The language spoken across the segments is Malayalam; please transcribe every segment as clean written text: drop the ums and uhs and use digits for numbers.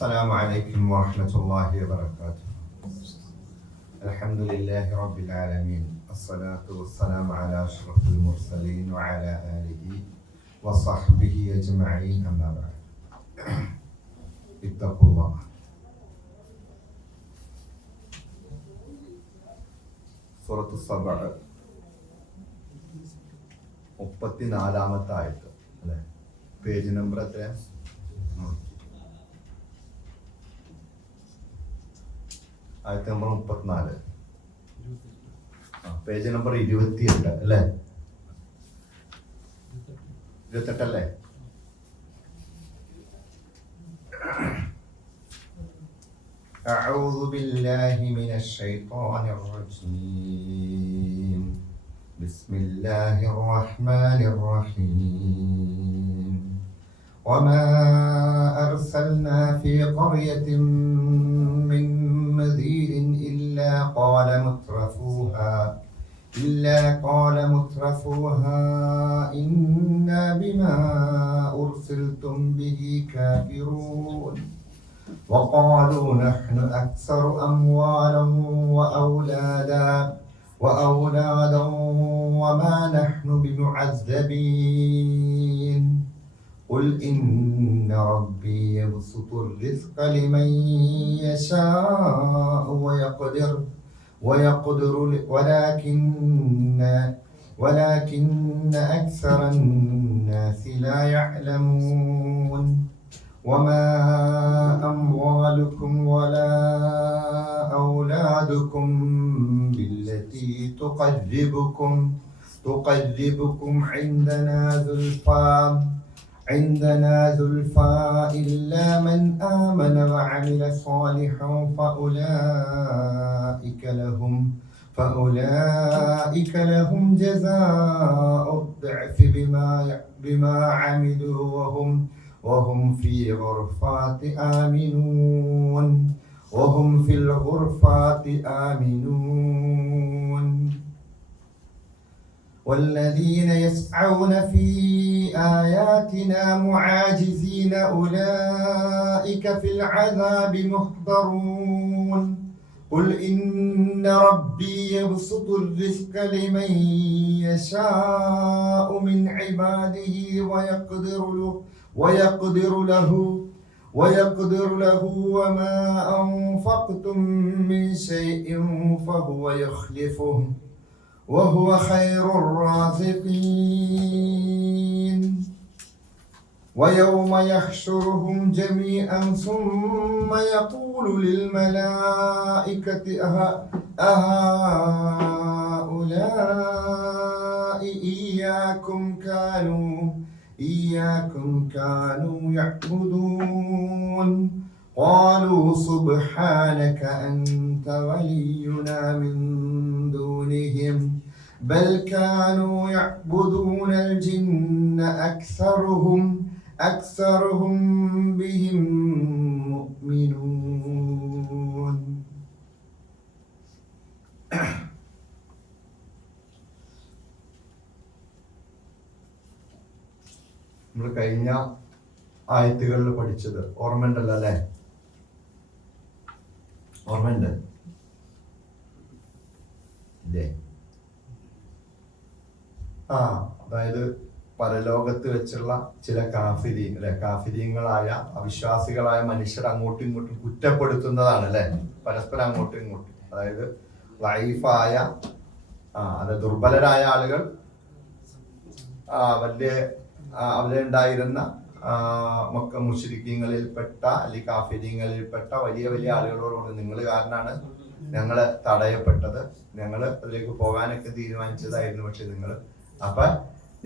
السلام عليكم ورحمة الله وبركاته. الحمد لله رب العالمين، الصلاة والسلام على أشرف المرسلين وعلى آله وصحبه أجمعين، أما بعد. اتقوا الله. സൂറത്ത് സബഅ 34-ാമത്തെ ആയത്ത് അല്ലേ? പേജ് നമ്പർ എത്ര? ആയത്ത് നമ്പർ 34, പേജ് നമ്പർ 28 അല്ലേ? 28 അല്ലേ? أعوذ بالله من الشيطان الرجيم. بسم الله الرحمن الرحيم. وما أرسلنا في قرية من نذير إلا قال مترفوها إنا بما أرسلتم به كافرون وقالوا نحن أكثر أموالا وأولادا وما نحن بمعذبين قل إن ربي يبسط الرزق لمن يشاء ويقدر ولكن أكثر الناس لا يعلمون وما أموالكم ولا أولادكم بالتي تقربكم عندنا زلفى إلا من آمن وعمل صالحا فأولئك لهم جزاء الضعف بما عملوا وهم في الغرفات آمنون والذين يسعون في آياتنا معاجزين أولئك في العذاب محضرون قل إن ربي يبسط الرزق لمن يشاء من عباده ويقدر له وما أنفقتم من شيء فهو يخلفه وهو خير الرازقين ويوم يحشرهم جميعا ثم يقول للملائكة أهؤلاء إياكم كانوا يعبدون قالوا سبحانك أنت ولينا من دونهم بل كانوا يعبدون الجن أكثرهم بهم مؤمنون. നമ്മൾ കഴിഞ്ഞ ആയത്തുകളിൽ പഠിച്ചത് ഓർമ്മയുണ്ടല്ലോ അല്ലേ? ഓർമ്മയുണ്ട് ഇല്ലേ? അതായത് പരലോകത്ത് വെച്ചുള്ള ചില കാഫിരീങ്ങളായ അവിശ്വാസികളായ മനുഷ്യർ അങ്ങോട്ടും ഇങ്ങോട്ടും കുറ്റപ്പെടുത്തുന്നതാണ് അല്ലെ? പരസ്പരം അങ്ങോട്ടും ഇങ്ങോട്ടും, അതായത് ലൈഫായ ദുർബലരായ ആളുകൾ അവിടെ ഉണ്ടായിരുന്ന മക്ക മുശ്രിക്കീങ്ങളിൽപ്പെട്ട അല്ലെങ്കിൽ കാഫിരീങ്ങളിൽപ്പെട്ട വലിയ വലിയ ആളുകളോട് നിങ്ങൾ കാരണമാണ് ഞങ്ങൾ തടയപ്പെട്ടത്, ഞങ്ങൾ അതിലേക്ക് പോകാനൊക്കെ തീരുമാനിച്ചതായിരുന്നു, പക്ഷെ നിങ്ങൾ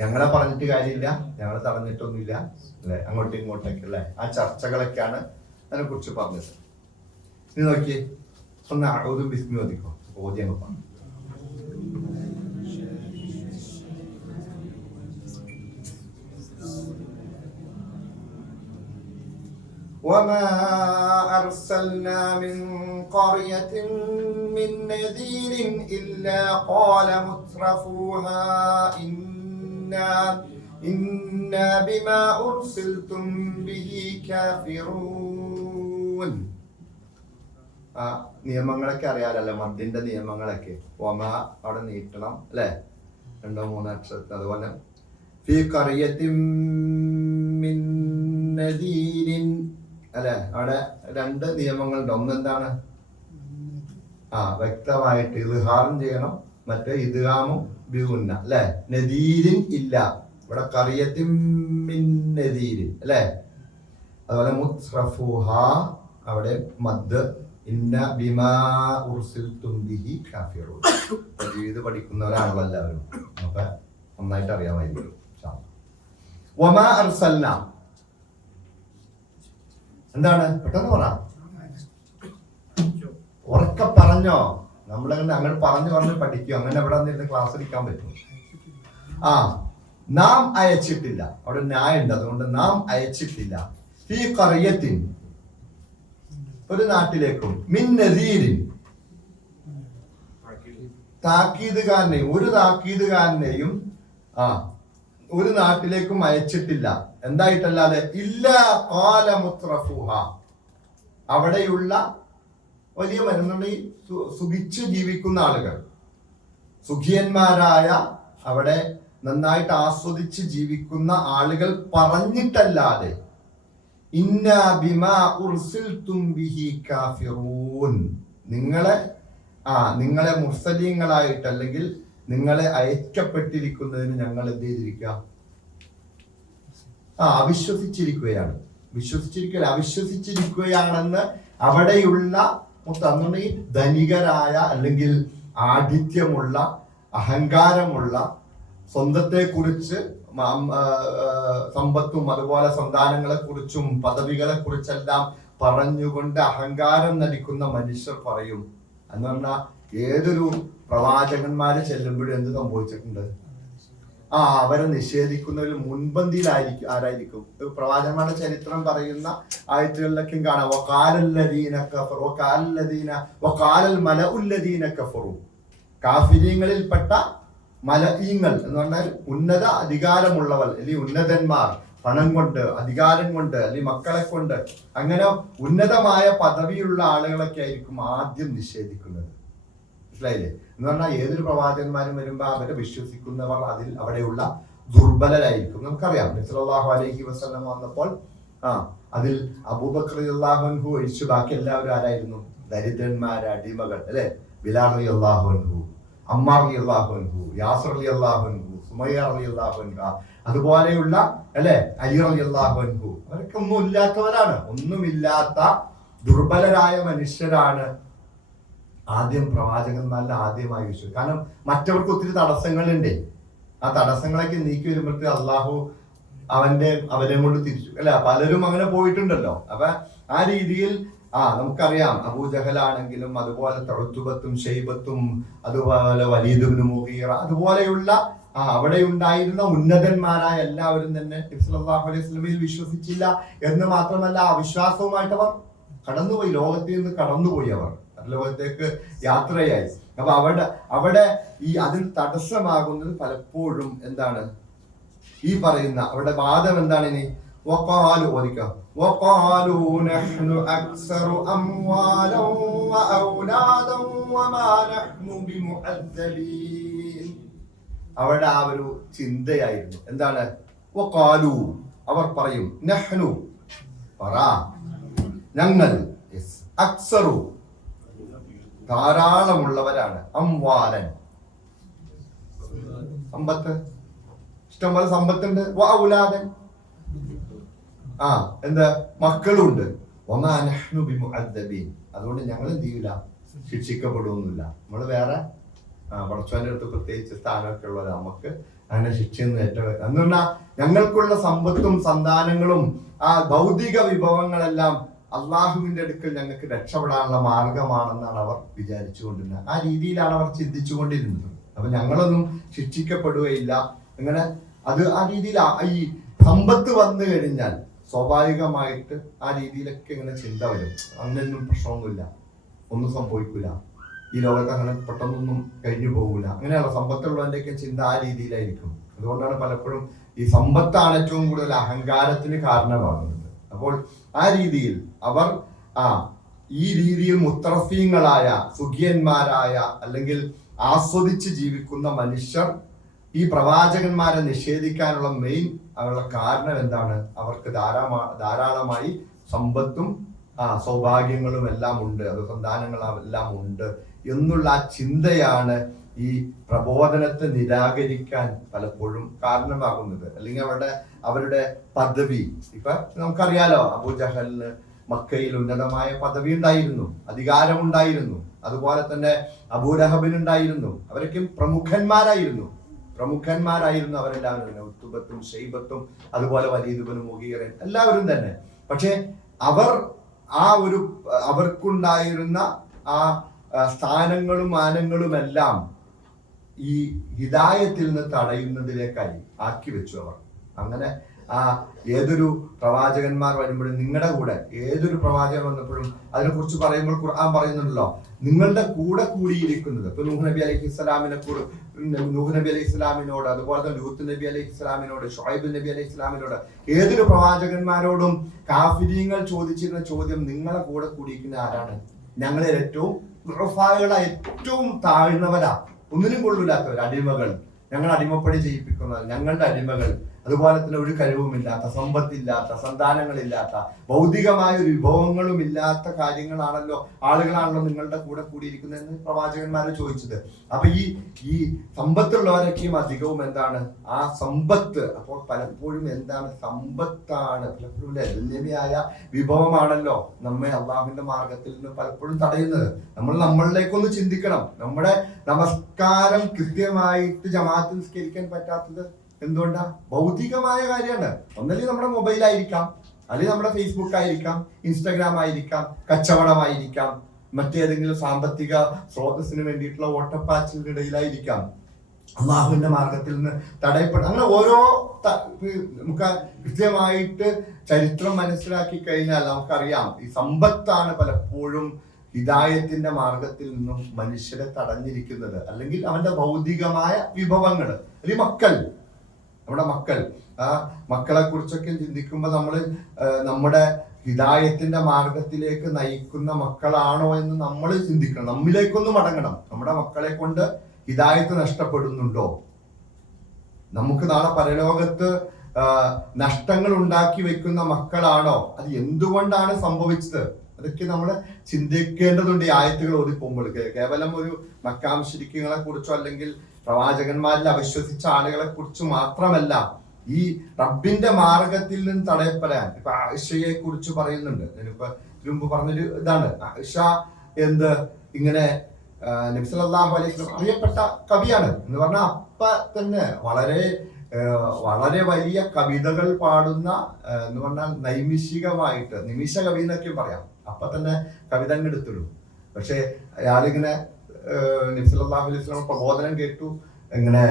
ഞങ്ങളെ പറഞ്ഞിട്ട് കാര്യമില്ല, ഞങ്ങളെ തടഞ്ഞിട്ടൊന്നുമില്ല അല്ലെ? അങ്ങോട്ടും ഇങ്ങോട്ടൊക്കെ അല്ലെ? ആ ചർച്ചകളൊക്കെയാണ് അതിനെ കുറിച്ച് പറഞ്ഞത്. ഇനി നോക്കിയേ, ഒന്ന് ഔദു ബിസ്മി ഓതിക്കോ, ഓദ്യം പറഞ്ഞു. وما أرسلنا من قرية من نذير إلا قال مترفوها إنا بما أرسلتم به كافرون നിയമങ്ങളൊക്കെ അറിയാലല്ലോ, മദ്ദിന്റെ നിയമങ്ങളൊക്കെ. ഒമ അവിടെ നീട്ടണം അല്ലെ, 2-3 അക്ഷരത്തിൽ. അതുപോലെ ഫീ ഖറിയത്തിൻ മിൻ നദീരിൻ അല്ലെ, അവിടെ 2 നിയമങ്ങളുണ്ട്. ഒന്നെന്താണ്, വ്യക്തമായിട്ട് ഇദ്ഹാറും ചെയ്യണം, മറ്റേ ഇദ്ഗാമും ബിഗുന്ന അല്ലെ. നദീരിൻ ഇല്ല, ഇവിടെ ഖറിയത്തിൻ മിൻ നദീരിൻ അല്ലെ. അതുപോലെ മുത്റഫുഹ അവിടെ മദ്, ഇന്ന ബിമാ ഉർസിൽതും ബിഹി കാഫിറൂൻ. ഇത് പഠിക്കുന്നവരാണല്ലോ എല്ലാവരും, അപ്പൊ നന്നായിട്ട് അറിയാമായിരിക്കും. വമാ അർസൽന എന്താണ്, പെട്ടെന്ന് പറ, ഉറക്കെ പറഞ്ഞോ. നമ്മളങ്ങനെ അങ്ങനെ പറഞ്ഞു പഠിക്കും, അങ്ങനെ ഇവിടെ വന്നിരുന്ന് ക്ലാസ് എടുക്കാൻ പറ്റും. നാം അയച്ചിട്ടില്ല, അവിടെ ന്യായുണ്ട്, അതുകൊണ്ട് നാം അയച്ചിട്ടില്ല. ഫീ ഖറിയത്തിൻ ഒരു നാട്ടിലേക്കും, മിൻ നദീരിൻ താക്കീതുകാരനെയും, ഒരു താക്കീതുകാരനെയും ഒരു നാട്ടിലേക്കും അയച്ചിട്ടില്ല. എന്തായിട്ടല്ലാതെ ഇല്ല ഖാല മുത്രഫുഹ അവിടെയുള്ള വലിയ മനുഷ്യരുടെ സുഖിച്ച് ജീവിക്കുന്ന ആളുകൾ, സുഖിയന്മാരായ അവിടെ നന്നായിട്ട് ആസ്വദിച്ച് ജീവിക്കുന്ന ആളുകൾ പറഞ്ഞിട്ടല്ലാതെ ഇന്ന ബിമാ ഉർസിൽതും ബിഹി കാഫിറൂൻ നിങ്ങളെ മുർസലീങ്ങളായിട്ട് അല്ലെങ്കിൽ നിങ്ങളെ അയക്കപ്പെട്ടിരിക്കുന്നതിന് ഞങ്ങൾ എന്ത് ചെയ്തിരിക്കുക, അവിശ്വസിച്ചിരിക്കുകയാണെന്ന് അവിടെയുള്ള ധനികരായ അല്ലെങ്കിൽ ആഠിത്യമുള്ള അഹങ്കാരമുള്ള സ്വന്തത്തെ കുറിച്ച് സമ്പത്തും അതുപോലെ സന്താനങ്ങളെ കുറിച്ചും പദവികളെ കുറിച്ചെല്ലാം പറഞ്ഞുകൊണ്ട് അഹങ്കാരം നടിക്കുന്ന മനുഷ്യർ പറയും എന്ന് പറഞ്ഞാൽ, ഏതൊരു പ്രവാചകന്മാരെ ചെല്ലുമ്പോഴും എന്ത് സംഭവിച്ചിട്ടുണ്ട്, അവരെ നിഷേധിക്കുന്നതിൽ മുൻപന്തിയിലായിരിക്കും ആരായിരിക്കും. പ്രവാചകന്മാരുടെ ചരിത്രം പറയുന്ന ആയത്തുകളിലൊക്കെ കാണാം, കാഫിരീങ്ങളിൽപ്പെട്ട മലഈങ്ങൾ എന്ന് പറഞ്ഞാൽ ഉന്നത അധികാരമുള്ളവർ അല്ലെങ്കിൽ ഉന്നതന്മാർ, പണം കൊണ്ട്, അധികാരം കൊണ്ട്, അല്ലെങ്കിൽ മക്കളെ കൊണ്ട്, അങ്ങനെ ഉന്നതമായ പദവിയുള്ള ആളുകളൊക്കെ ആയിരിക്കും ആദ്യം നിഷേധിക്കുന്നത്. മനസ്സിലായില്ലേ? എന്ന് പറഞ്ഞാൽ ഏതൊരു പ്രവാചകന്മാരും വരുമ്പോ അവരെ വിശ്വസിക്കുന്നവർ അവിടെയുള്ള ദുർബലരായിരിക്കും. നമുക്കറിയാം നബി സല്ലല്ലാഹു അലൈഹി വസല്ലം വന്നപ്പോൾ അതിൽ അബൂബക്കർ റളിയല്ലാഹു അൻഹു ഒഴിച്ച് ബാക്കി എല്ലാവരും ആരായിരുന്നു? ദരിദ്രന്മാര്, അടിമകൾ അല്ലെ. ബിലാൽ റളിയല്ലാഹു അൻഹു, അമ്മാർ റളിയല്ലാഹു അൻഹു, യാസർ റളിയല്ലാഹു അൻഹു, സുമയ്യ റളിയല്ലാഹു അൻഹ, അതുപോലെയുള്ള അല്ലെ അലി റളിയല്ലാഹു അൻഹു, അവരൊക്കെ ഒന്നും ഇല്ലാത്തവരാണ്, ഒന്നുമില്ലാത്ത ദുർബലരായ മനുഷ്യരാണ് ആദ്യം പ്രവാചകന്മാരുടെ ആദ്യമായി വിശ്വസിച്ചു. കാരണം മറ്റവർക്ക് ഒത്തിരി തടസ്സങ്ങളുണ്ട്. ആ തടസ്സങ്ങളൊക്കെ നീക്കി വരുമ്പോഴത്തെ അള്ളാഹു അവരെ കൊണ്ട് തിരിച്ചു അല്ല. പലരും അങ്ങനെ പോയിട്ടുണ്ടല്ലോ. അപ്പൊ ആ രീതിയിൽ നമുക്കറിയാം അബൂജഹലാണെങ്കിലും അതുപോലെ തഉതുബത്തും ഷൈബത്തും അതുപോലെ വലീദ് ഇബ്നു മുഗീറ അതുപോലെയുള്ള അവിടെ ഉണ്ടായിരുന്ന ഉന്നതന്മാരായ എല്ലാവരും തന്നെ നബി സല്ലല്ലാഹു അലൈഹി വസല്ലമയിൽ വിശ്വസിച്ചില്ല എന്ന് മാത്രമല്ല, അവിശ്വാസവുമായിട്ട് അവർ കടന്നുപോയി, ലോകത്തിൽ നിന്ന് കടന്നുപോയി, അവർ ലോകത്തേക്ക് യാത്രയായി. അപ്പൊ അവിടെ ഈ അതിൽ തടസ്സമാകുന്നത് പലപ്പോഴും എന്താണ്, ഈ പറയുന്ന അവിടെ വാദം എന്താണ്? ഇനി ഓദിക്കാം, അവിടെ ആ ഒരു ചിന്തയായിരുന്നു. എന്താണ്? അവർ പറയും, നഹ്നു പറ, ഞങ്ങൾ അക്സറു ധാരാളമുള്ളവരാണ്, അംവാലൻ സമ്പത്ത്, ഇഷ്ടംപോലെ സമ്പത്തുണ്ട്, ഔലാദൻ എന്താ മക്കളുണ്ട്, അതുകൊണ്ട് ഞങ്ങൾ എന്ത് ചെയ്യൂല, ശിക്ഷിക്കപ്പെടുകയൊന്നുമില്ല. നമ്മള് വേറെ പടച്ചോന്റെ അടുത്ത് പ്രത്യേകിച്ച് സ്ഥാനമൊക്കെ ഉള്ളത്, നമുക്ക് അങ്ങനെ ശിക്ഷയൊന്നും ഏറ്റവും എന്ന് പറഞ്ഞാൽ ഞങ്ങൾക്കുള്ള സമ്പത്തും സന്താനങ്ങളും ആ ഭൗതിക വിഭവങ്ങളെല്ലാം അള്ളാഹുവിന്റെ അടുക്കൽ ഞങ്ങൾക്ക് രക്ഷപ്പെടാനുള്ള മാർഗമാണെന്നാണ് അവർ വിചാരിച്ചുകൊണ്ടിരുന്നത്. ആ രീതിയിലാണ് അവർ ചിന്തിച്ചുകൊണ്ടിരുന്നത്. അപ്പൊ ഞങ്ങളൊന്നും ശിക്ഷിക്കപ്പെടുകയില്ല. അങ്ങനെ അത് ആ രീതിയിൽ ഈ സമ്പത്ത് വന്നു കഴിഞ്ഞാൽ സ്വാഭാവികമായിട്ട് ആ രീതിയിലൊക്കെ ഇങ്ങനെ ചിന്ത വരും. അങ്ങനെയൊന്നും പ്രശ്നമൊന്നുമില്ല, ഒന്നും സംഭവിക്കൂല, ഈ ലോകത്ത് അങ്ങനെ പെട്ടെന്നൊന്നും കഴിഞ്ഞു പോകൂല. അങ്ങനെയുള്ള സമ്പത്തുള്ളവന്റെയൊക്കെ ചിന്ത ആ രീതിയിലായിരിക്കും. അതുകൊണ്ടാണ് പലപ്പോഴും ഈ സമ്പത്താണ് ഏറ്റവും കൂടുതൽ അഹങ്കാരത്തിന് കാരണമാകുന്നത്. അപ്പോൾ ആ രീതിയിൽ അവർ ഈ രീതിയിൽ മുത്തറഫീങ്ങളായ സുഖിയന്മാരായ അല്ലെങ്കിൽ ആസ്വദിച്ച് ജീവിക്കുന്ന മനുഷ്യർ ഈ പ്രവാചകന്മാരെ നിഷേധിക്കാനുള്ള മെയിൻ അവരുടെ കാരണം എന്താണ്? അവർക്ക് ധാരാളമായി സമ്പത്തും സൗഭാഗ്യങ്ങളും എല്ലാം ഉണ്ട്, അത് സന്താനങ്ങളെല്ലാം ഉണ്ട് എന്നുള്ള ആ ചിന്തയാണ് ഈ പ്രബോധനത്തെ നിരാകരിക്കാൻ പലപ്പോഴും കാരണമാകുന്നത്. അല്ലെങ്കിൽ അവരുടെ പദവി, ഇപ്പൊ നമുക്കറിയാലോ, അബൂജഹലിന് മക്കയിൽ ഉന്നതമായ പദവി ഉണ്ടായിരുന്നു, അധികാരമുണ്ടായിരുന്നു. അതുപോലെ തന്നെ അബൂലഹബിനുണ്ടായിരുന്നു. അവരൊക്കെ പ്രമുഖന്മാരായിരുന്നു അവരെല്ലാവരും, ഉത്തുബത്തും ഷൈബത്തും അതുപോലെ വലീദ് ഇബ്നു മുഗീറ എല്ലാവരും തന്നെ. പക്ഷെ അവർക്കുണ്ടായിരുന്ന ആ സ്ഥാനങ്ങളും മാനങ്ങളുമെല്ലാം ഈ ഹിദായത്തിൽ നിന്ന് തടയുന്നതിലേക്കായി ആക്കി വെച്ചു അവർ. അങ്ങനെ ഏതൊരു പ്രവാചകന്മാർ വരുമ്പോഴും, നിങ്ങളുടെ കൂടെ ഏതൊരു പ്രവാചകൻ വന്നപ്പോഴും അതിനെക്കുറിച്ച് പറയുമ്പോൾ ഖുർആൻ പറയുന്നുണ്ടല്ലോ, നിങ്ങളുടെ കൂടെ കൂടിയിരിക്കുന്നത്. ഇപ്പൊ നൂഹ് നബി അലൈഹി ഇസ്ലാമിനോട്, അതുപോലെ തന്നെ ലൂത്ത് നബി അലൈഹി ഇസ്ലാമിനോട്, ഷുഐബ് നബി അലൈഹി ഇസ്ലാമിനോട്, ഏതൊരു പ്രവാചകന്മാരോടും കാഫിരീങ്ങൾ ചോദിച്ചിരുന്ന ചോദ്യം, നിങ്ങളെ കൂടെ കൂടിയിരിക്കുന്ന ആരാണ്? ഞങ്ങളെ ഏറ്റവും ഏറ്റവും താഴ്ന്നവരാ, ഒന്നിനും കൊള്ളില്ലാത്തവർ, അടിമകൾ, ഞങ്ങൾ അടിമപ്പണി ചെയ്യിപ്പിക്കുന്നത്, ഞങ്ങളുടെ അടിമകൾ. അതുപോലെ തന്നെ ഒരു കഴിവുമില്ലാത്ത, സമ്പത്തില്ലാത്ത, സന്താനങ്ങളില്ലാത്ത, ഭൗതികമായ ഒരു വിഭവങ്ങളും ഇല്ലാത്ത ആളുകളാണല്ലോ നിങ്ങളുടെ കൂടെ കൂടിയിരിക്കുന്നതെന്ന് പ്രവാചകന്മാരെ ചോദിച്ചത്. അപ്പൊ ഈ സമ്പത്തുള്ളവരൊക്കെയും അധികവും എന്താണ്? ആ സമ്പത്ത്. അപ്പോൾ പലപ്പോഴും എന്താണ്? സമ്പത്താണ് പലപ്പോഴും ലഭ്യമായ വിഭവമാണല്ലോ നമ്മെ അള്ളാഹുവിന്റെ മാർഗത്തിൽ നിന്ന് പലപ്പോഴും തടയുന്നത്. നമ്മളിലേക്കൊന്ന് ചിന്തിക്കണം. നമ്മുടെ നമസ്കാരം കൃത്യമായിട്ട് ജമാഅത്ത് നിസ്കരിക്കാൻ പറ്റാത്തത് എന്തുകൊണ്ടാ? ഭൗതികമായ കാര്യമാണ്. ഒന്നല്ലെങ്കിൽ നമ്മുടെ മൊബൈലായിരിക്കാം, അല്ലെങ്കിൽ നമ്മുടെ ഫേസ്ബുക്ക് ആയിരിക്കാം, ഇൻസ്റ്റാഗ്രാം ആയിരിക്കാം, കച്ചവടമായിരിക്കാം, മറ്റേതെങ്കിലും സാമ്പത്തിക സ്രോതസ്സിന് വേണ്ടിയിട്ടുള്ള ഓട്ടപ്പാച്ചിലിന്റെ ഇടയിലായിരിക്കാം, അള്ളാഹുവിന്റെ മാർഗത്തിൽ നിന്ന് തടയപ്പെടും. അങ്ങനെ ഓരോ നമുക്ക് കൃത്യമായിട്ട് ചരിത്രം മനസ്സിലാക്കി കഴിഞ്ഞാൽ നമുക്കറിയാം, ഈ സമ്പത്താണ് പലപ്പോഴും ഹിദായത്തിന്റെ മാർഗത്തിൽ നിന്നും മനുഷ്യരെ തടഞ്ഞിരിക്കുന്നത്. അല്ലെങ്കിൽ അവന്റെ ഭൗതികമായ വിഭവങ്ങൾ, അല്ലെങ്കിൽ നമ്മുടെ മക്കളെ കുറിച്ചൊക്കെ ചിന്തിക്കുമ്പോൾ നമ്മുടെ ഹിദായത്തിന്റെ മാർഗത്തിലേക്ക് നയിക്കുന്ന മക്കളാണോ എന്ന് നമ്മൾ ചിന്തിക്കണം. നമ്മിലേക്കൊന്ന് മടങ്ങണം. നമ്മുടെ മക്കളെ കൊണ്ട് ഹിദായത്ത് നഷ്ടപ്പെടുന്നുണ്ടോ? നമുക്ക് നാളെ പരലോകത്ത് നഷ്ടങ്ങൾ ഉണ്ടാക്കി വെക്കുന്ന മക്കളാണോ? അത് എന്തുകൊണ്ടാണ് സംഭവിച്ചത്? അതൊക്കെ നമ്മൾ ചിന്തിക്കേണ്ടതുണ്ട്. ഈ ആയത്തുകൾ ഓതിപ്പോകുമ്പോൾ കേവലം ഒരു മക്കാ മുശ്രിക്കുകളെ കുറിച്ചോ അല്ലെങ്കിൽ പ്രവാചകന്മാരിൽ അവിശ്വസിച്ച ആളുകളെ കുറിച്ച് മാത്രമല്ല, ഈ റബ്ബിന്റെ മാർഗത്തിൽ നിന്ന് തടയപ്പെടാൻ. ഇപ്പൊ ആയിഷയെ കുറിച്ച് പറയുന്നുണ്ട്. ഞാനിപ്പോ മുമ്പ് പറഞ്ഞൊരു ഇതാണ്, ആയിഷ ഇങ്ങനെ നബി സല്ലല്ലാഹു അലൈഹി വസല്ലം അറിയപ്പെട്ട കവിയാണ് എന്ന് പറഞ്ഞാൽ അപ്പ തന്നെ വളരെ വലിയ കവിതകൾ പാടുന്ന, എന്ന് പറഞ്ഞാൽ നൈമിഷികമായിട്ട്, നിമിഷ കവി എന്നൊക്കെ പറയാം. അപ്പൊ തന്നെ കവിതങ്ങൾ എടുത്തുള്ളൂ. പക്ഷെ അയാളിങ്ങനെ നബി സല്ലല്ലാഹു അലൈഹി വസല്ലം പ്രബോധനം കേട്ടു, ഇങ്ങനെ